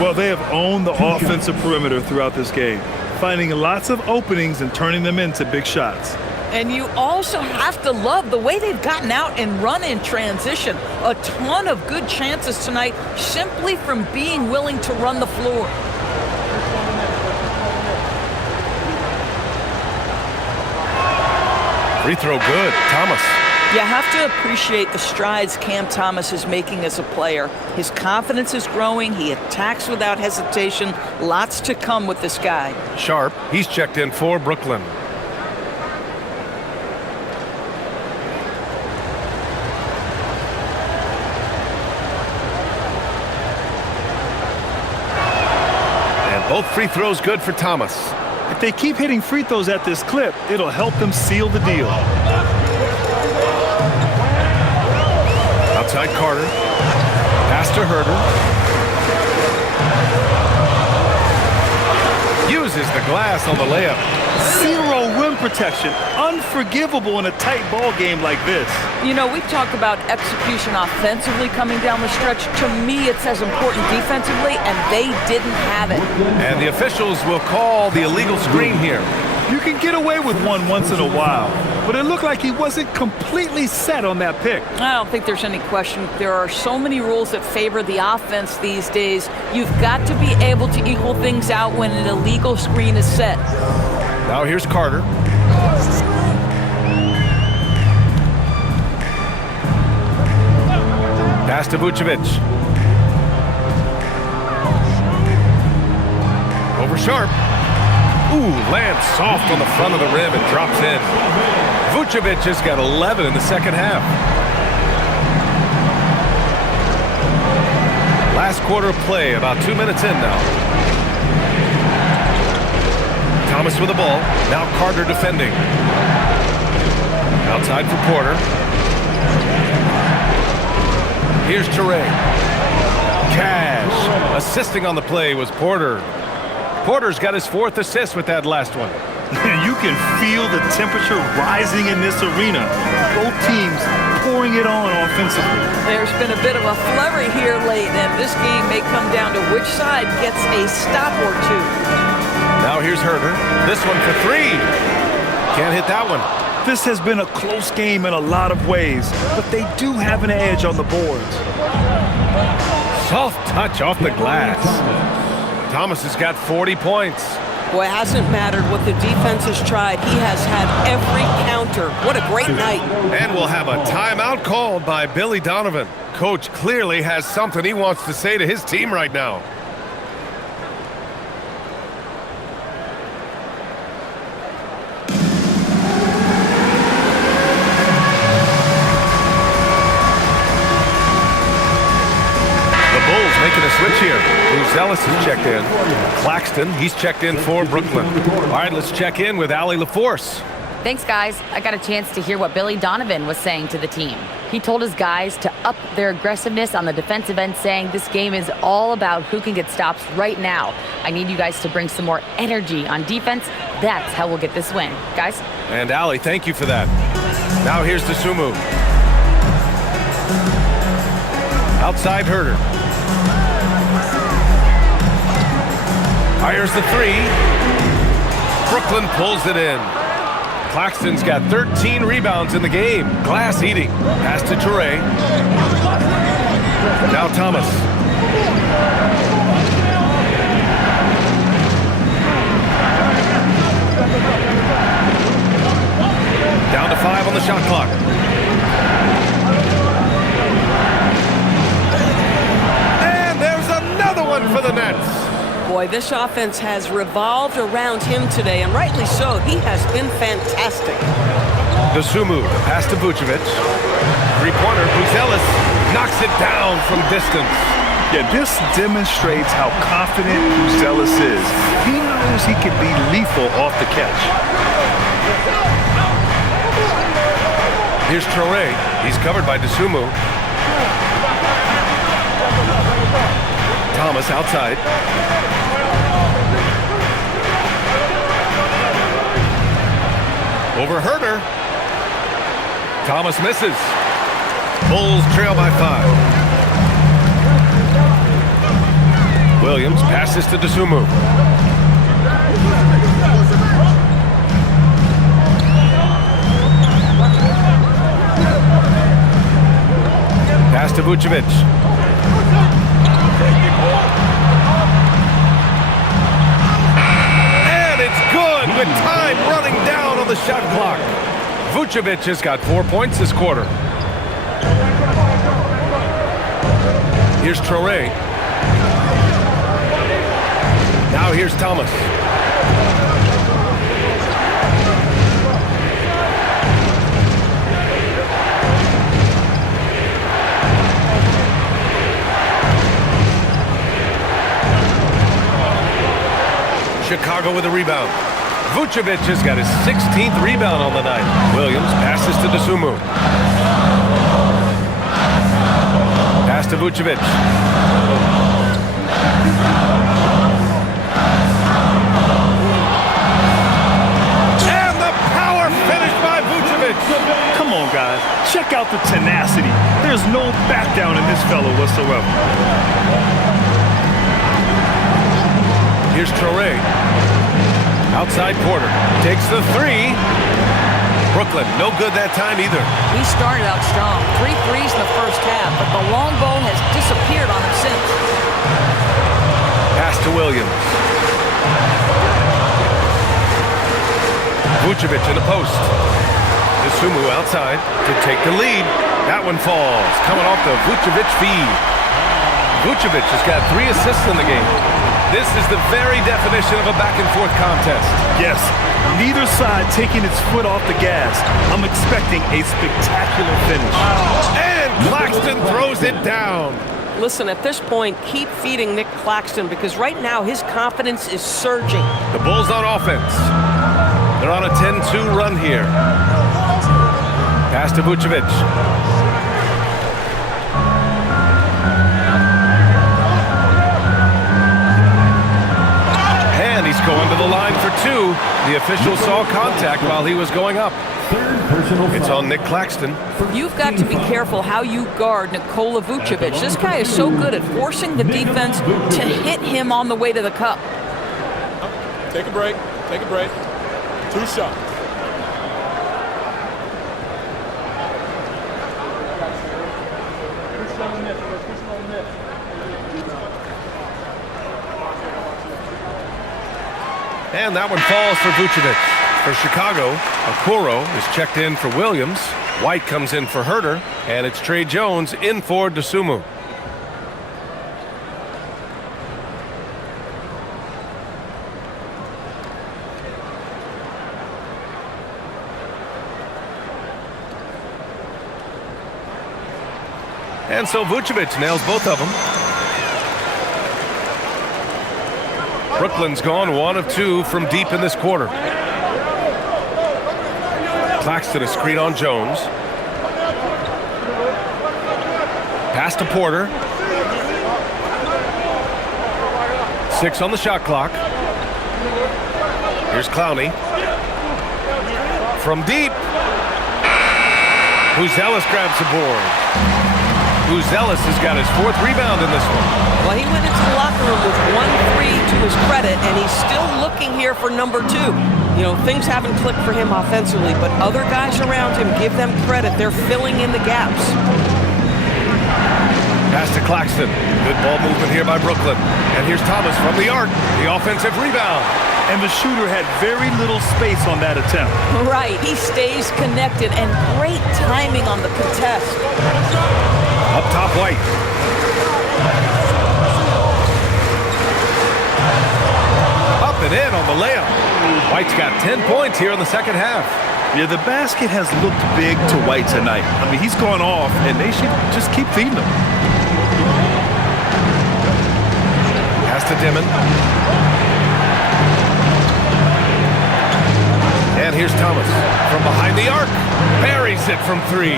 Well, they have owned the offensive perimeter throughout this game, finding lots of openings and turning them into big shots. And you also have to love the way they've gotten out and run in transition. A ton of good chances tonight simply from being willing to run the floor. Free throw good, Thomas. You have to appreciate the strides Cam Thomas is making as a player. His confidence is growing. He attacks without hesitation. Lots to come with this guy. Sharp, he's checked in for Brooklyn. And both free throws good for Thomas. If they keep hitting free throws at this clip, it'll help them seal the deal. Outside Carter. Pass to Herter. Uses the glass on the layup. 0 rim protection. Unforgivable in a tight ball game like this. You know, we talk about execution offensively coming down the stretch. To me, it's as important defensively, and they didn't have it. And the officials will call the illegal screen here. You can get away with one once in a while, but it looked like he wasn't completely set on that pick. I don't think there's any question. There are so many rules that favor the offense these days. You've got to be able to equal things out when an illegal screen is set. Now here's Carter. Pass to Vucevic. Over Sharp. Ooh, lands soft on the front of the rim and drops in. Vucevic has got 11 in the second half. Last quarter of play, about 2 minutes in now. Thomas with the ball. Now Carter defending. Outside for Porter. Here's Torrey. Cash. Assisting on the play was Porter. Porter's got his 4th assist with that last one. You can feel the temperature rising in this arena. Both teams pouring it on offensively. There's been a bit of a flurry here late, and this game may come down to which side gets a stop or 2. Now here's Herter. This one for 3. Can't hit that one. This has been a close game in a lot of ways, but they do have an edge on the boards. Soft touch off the glass. Thomas has got 40 points. Boy, it hasn't mattered what the defense has tried. He has had every counter. What a great night. And we'll have a timeout called by Billy Donovan. Coach clearly has something he wants to say to his team right now. Making a switch here. Ellis has checked in. Claxton, he's checked in for Brooklyn. All right, let's check in with Allie LaForce. Thanks, guys. I got a chance to hear what Billy Donovan was saying to the team. He told his guys to up their aggressiveness on the defensive end, saying this game is all about who can get stops right now. I need you guys to bring some more energy on defense. That's how we'll get this win. Guys? And Allie, thank you for that. Now here's Dosunmu. Outside Herter. Fires the three. Brooklyn pulls it in. Claxton's got 13 rebounds in the game. Glass eating. Pass to Toure. Now Thomas. Down to 5 on the shot clock. And there's another one for the Nets. Boy, this offense has revolved around him today, and rightly so. He has been fantastic. Dosunmu, pass to Vucevic. Three-pointer, Buzelis knocks it down from distance. Yeah, this demonstrates how confident Buzelis is. He knows he can be lethal off the catch. Here's Toure. He's covered by Dosunmu. Thomas outside. Over Herter. Thomas misses. Bulls trail by 5. Williams passes to Dosunmu. Pass to Vucevic. And it's good with time running down on the shot clock. Vucevic has got 4 points this quarter. Here's Toure. Now here's Thomas. Chicago with a rebound. Vucevic has got his 16th rebound on the night. Williams passes to Dosunmu. Pass to Vucevic. And the power finish by Vucevic. Come on, guys. Check out the tenacity. There's no back down in this fellow whatsoever. Here's Toure. Outside Porter. Takes the three. Brooklyn, no good that time either. He started out strong. 3 threes in the first half, but the long ball has disappeared on him since. Pass to Williams. Vucevic in the post. Dosunmu outside to take the lead. That one falls. Coming off the Vucevic feed. Vucevic has got 3 assists in the game. This is the very definition of a back-and-forth contest. Yes, neither side taking its foot off the gas. I'm expecting a spectacular finish. And Claxton throws it down. Listen, at this point, keep feeding Nick Claxton because right now his confidence is surging. The Bulls on offense. They're on a 10-2 run here. Pass to Vucevic. He's going to the line for 2. The official saw contact while he was going up. It's on Nick Claxton. You've got to be careful how you guard Nikola Vucevic. This guy is so good at forcing the defense to hit him on the way to the cup. Take a break. Take a break. 2 shots. And that one falls for Vucevic. For Chicago, Okoro is checked in for Williams. White comes in for Herter. And it's Trey Jones in for Dosunmu. And so Vucevic nails both of them. Brooklyn's gone 1 of 2 from deep in this quarter. Claxton a screen on Jones. Pass to Porter. 6 on the shot clock. Here's Clowney. From deep. Buzelis grabs the board. Buzelis has got his 4th rebound in this one. Well, he went into the locker room with 1-3 to his credit, and he's still looking here for number 2. You know, things haven't clicked for him offensively, but other guys around him, give them credit. They're filling in the gaps. Pass to Claxton. Good ball movement here by Brooklyn. And here's Thomas from the arc. The offensive rebound. And the shooter had very little space on that attempt. Right, he stays connected, and great timing on the contest. Up top, White. Up and in on the layup. White's got 10 points here in the second half. Yeah, the basket has looked big to White tonight. I mean, he's gone off, and they should just keep feeding him. Pass to Dimon. And here's Thomas from behind the arc. Buries it from 3.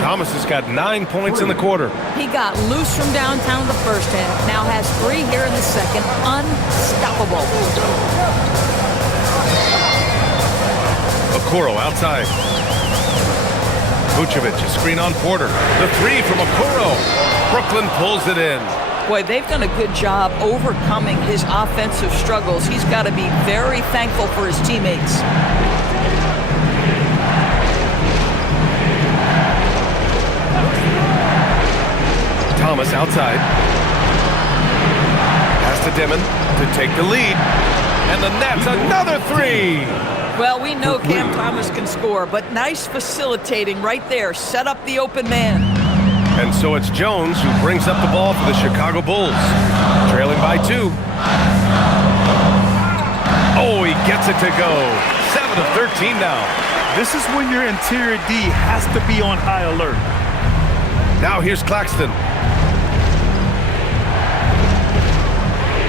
Thomas has got 9 points in the quarter. He got loose from downtown in the first half. Now has 3 here in the second. Unstoppable. Okoro outside. Vucevic, a screen on Porter. The 3 from Okoro. Brooklyn pulls it in. Boy, they've done a good job overcoming his offensive struggles. He's got to be very thankful for his teammates. Thomas outside. Pass to Dimon to take the lead. And the Nets, another 3. Well, we know Cam Thomas can score, but nice facilitating right there. Set up the open man. And so it's Jones who brings up the ball for the Chicago Bulls. Trailing by 2. Oh, he gets it to go. 7 of 13 now. This is when your interior D has to be on high alert. Now here's Claxton.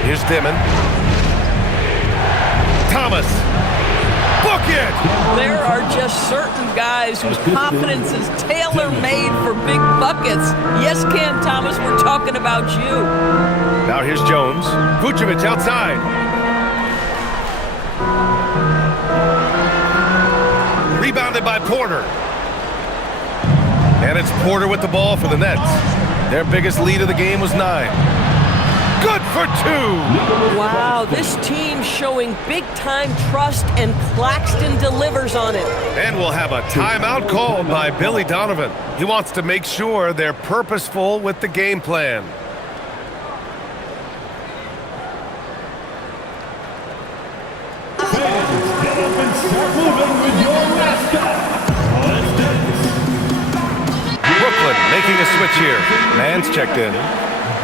Here's Dimon. Thomas. Book it! There are just certain guys whose confidence is tailor-made for big buckets. Yes, Cam Thomas, we're talking about you. Now here's Jones. Vucevic outside. Rebounded by Porter. And it's Porter with the ball for the Nets. Their biggest lead of the game was 9. Good for 2. Wow, this team showing big-time trust, and Claxton delivers on it. And we'll have a timeout called by Billy Donovan. He wants to make sure they're purposeful with the game plan. Fans, get up and start moving with your mascot. Brooklyn making a switch here. Man's checked in.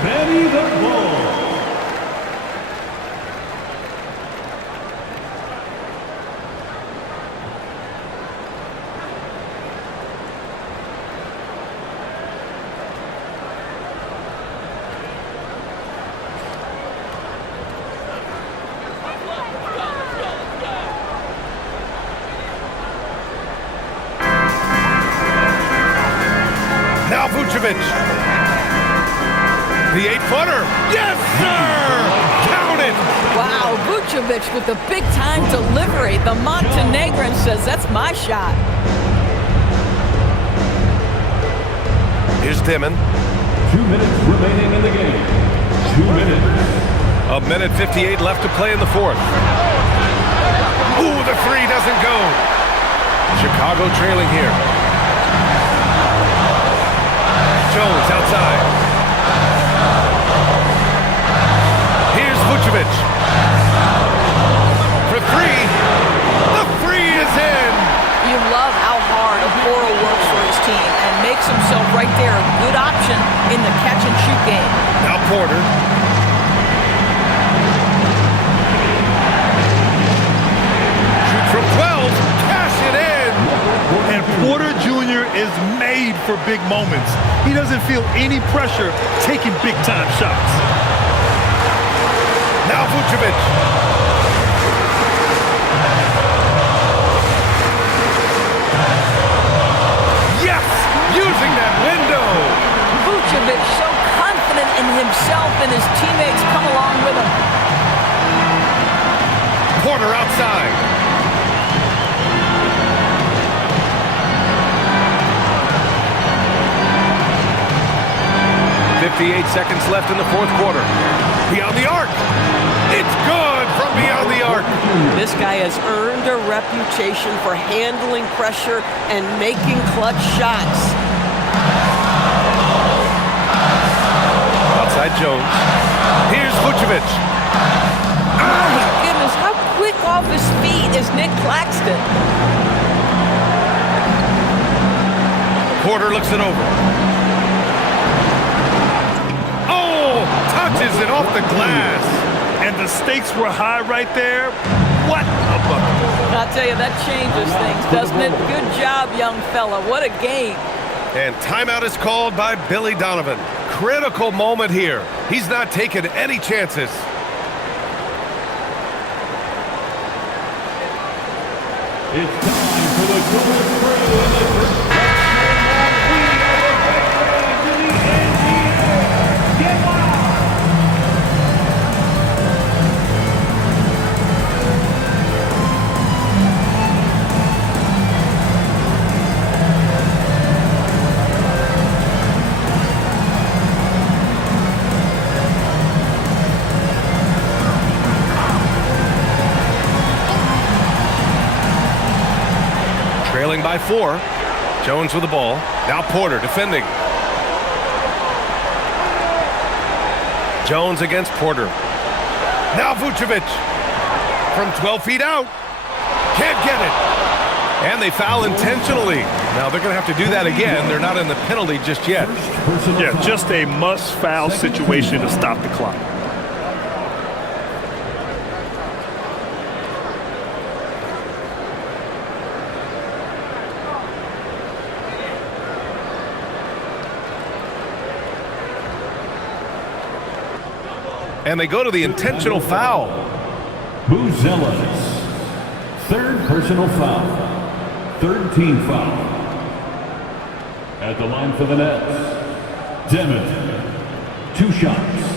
Benny the Bull. Now Vucevic. The 8-footer. Yes, sir! Count it! Wow, Vucevic with the big-time delivery. The Montenegrin says, that's my shot. Here's Dimon. 2 minutes remaining in the game. 2 minutes. A minute 58 left to play in the 4th. Ooh, the 3 doesn't go. Chicago trailing here. Jones outside. Here's Vucevic. For 3. The 3 is in. You love how hard Okoro works for his team and makes himself right there a good option in the catch-and-shoot game. Now Porter. Shoot from 12. Cash it in. And Porter Jr. is made for big moments. He doesn't feel any pressure taking big-time shots. Now Vucevic. himself and his teammates come along with him. Porter outside. .58 seconds left in the fourth quarter. Beyond the arc. It's good from beyond the arc. This guy has earned a reputation for handling pressure and making clutch shots. Outside Jones. Here's Vucevic. Oh my goodness, how quick off his feet is Nick Claxton. Porter looks it over. Touches it off the glass. And the stakes were high right there. What a bucket. I'll tell you, that changes things, doesn't it? Good job, young fella. What a game. And timeout is called by Billy Donovan. Critical moment here. He's not taking any chances. It's time for the Golden Crew. Trailing by 4. Jones with the ball. Now Porter defending. Jones against Porter. Now Vucevic. From 12 feet out. Can't get it. And they foul intentionally. Now they're going to have to do that again. They're not in the penalty just yet. Yeah, just a must-foul situation to stop the clock. And they go to the intentional foul. Buzelis. Third personal foul. Third team foul. At the line for the Nets, Demon. 2 shots.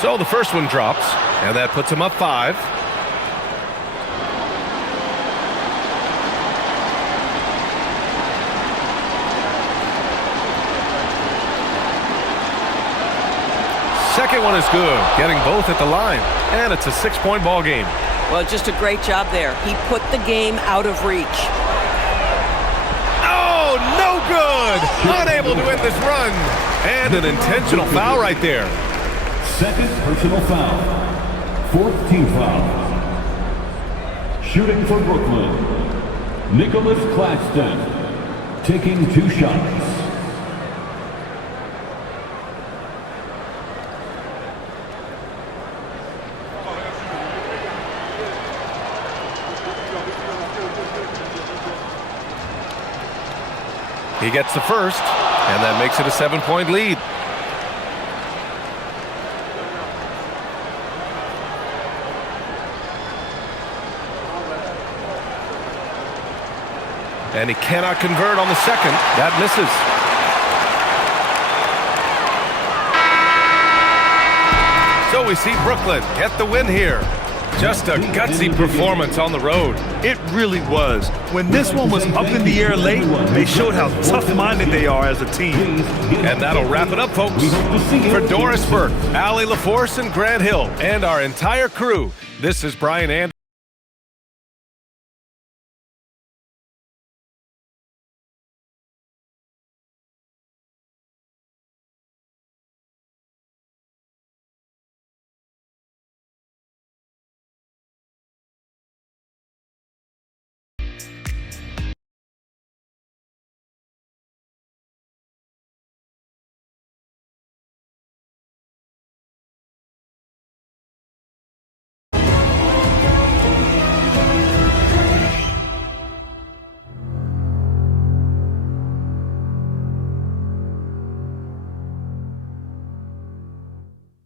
So the first one drops, and that puts him up 5. Second one is good, getting both at the line, and it's a 6-point ball game. Well, just a great job there. He put the game out of reach. Oh, no good! Unable to end this run. And an intentional foul right there. Second personal foul. Fourth team foul. Shooting for Brooklyn, Nicholas Claxton. Taking 2 shots. He gets the first, and that makes it a 7-point lead. And he cannot convert on the second. That misses. So we see Brooklyn get the win here. Just a gutsy performance on the road. It really was. When this one was up in the air late, they showed how tough-minded they are as a team. And that'll wrap it up, folks. For Doris Burke, Allie LaForce, and Grant Hill, and our entire crew, this is Brian Anderson.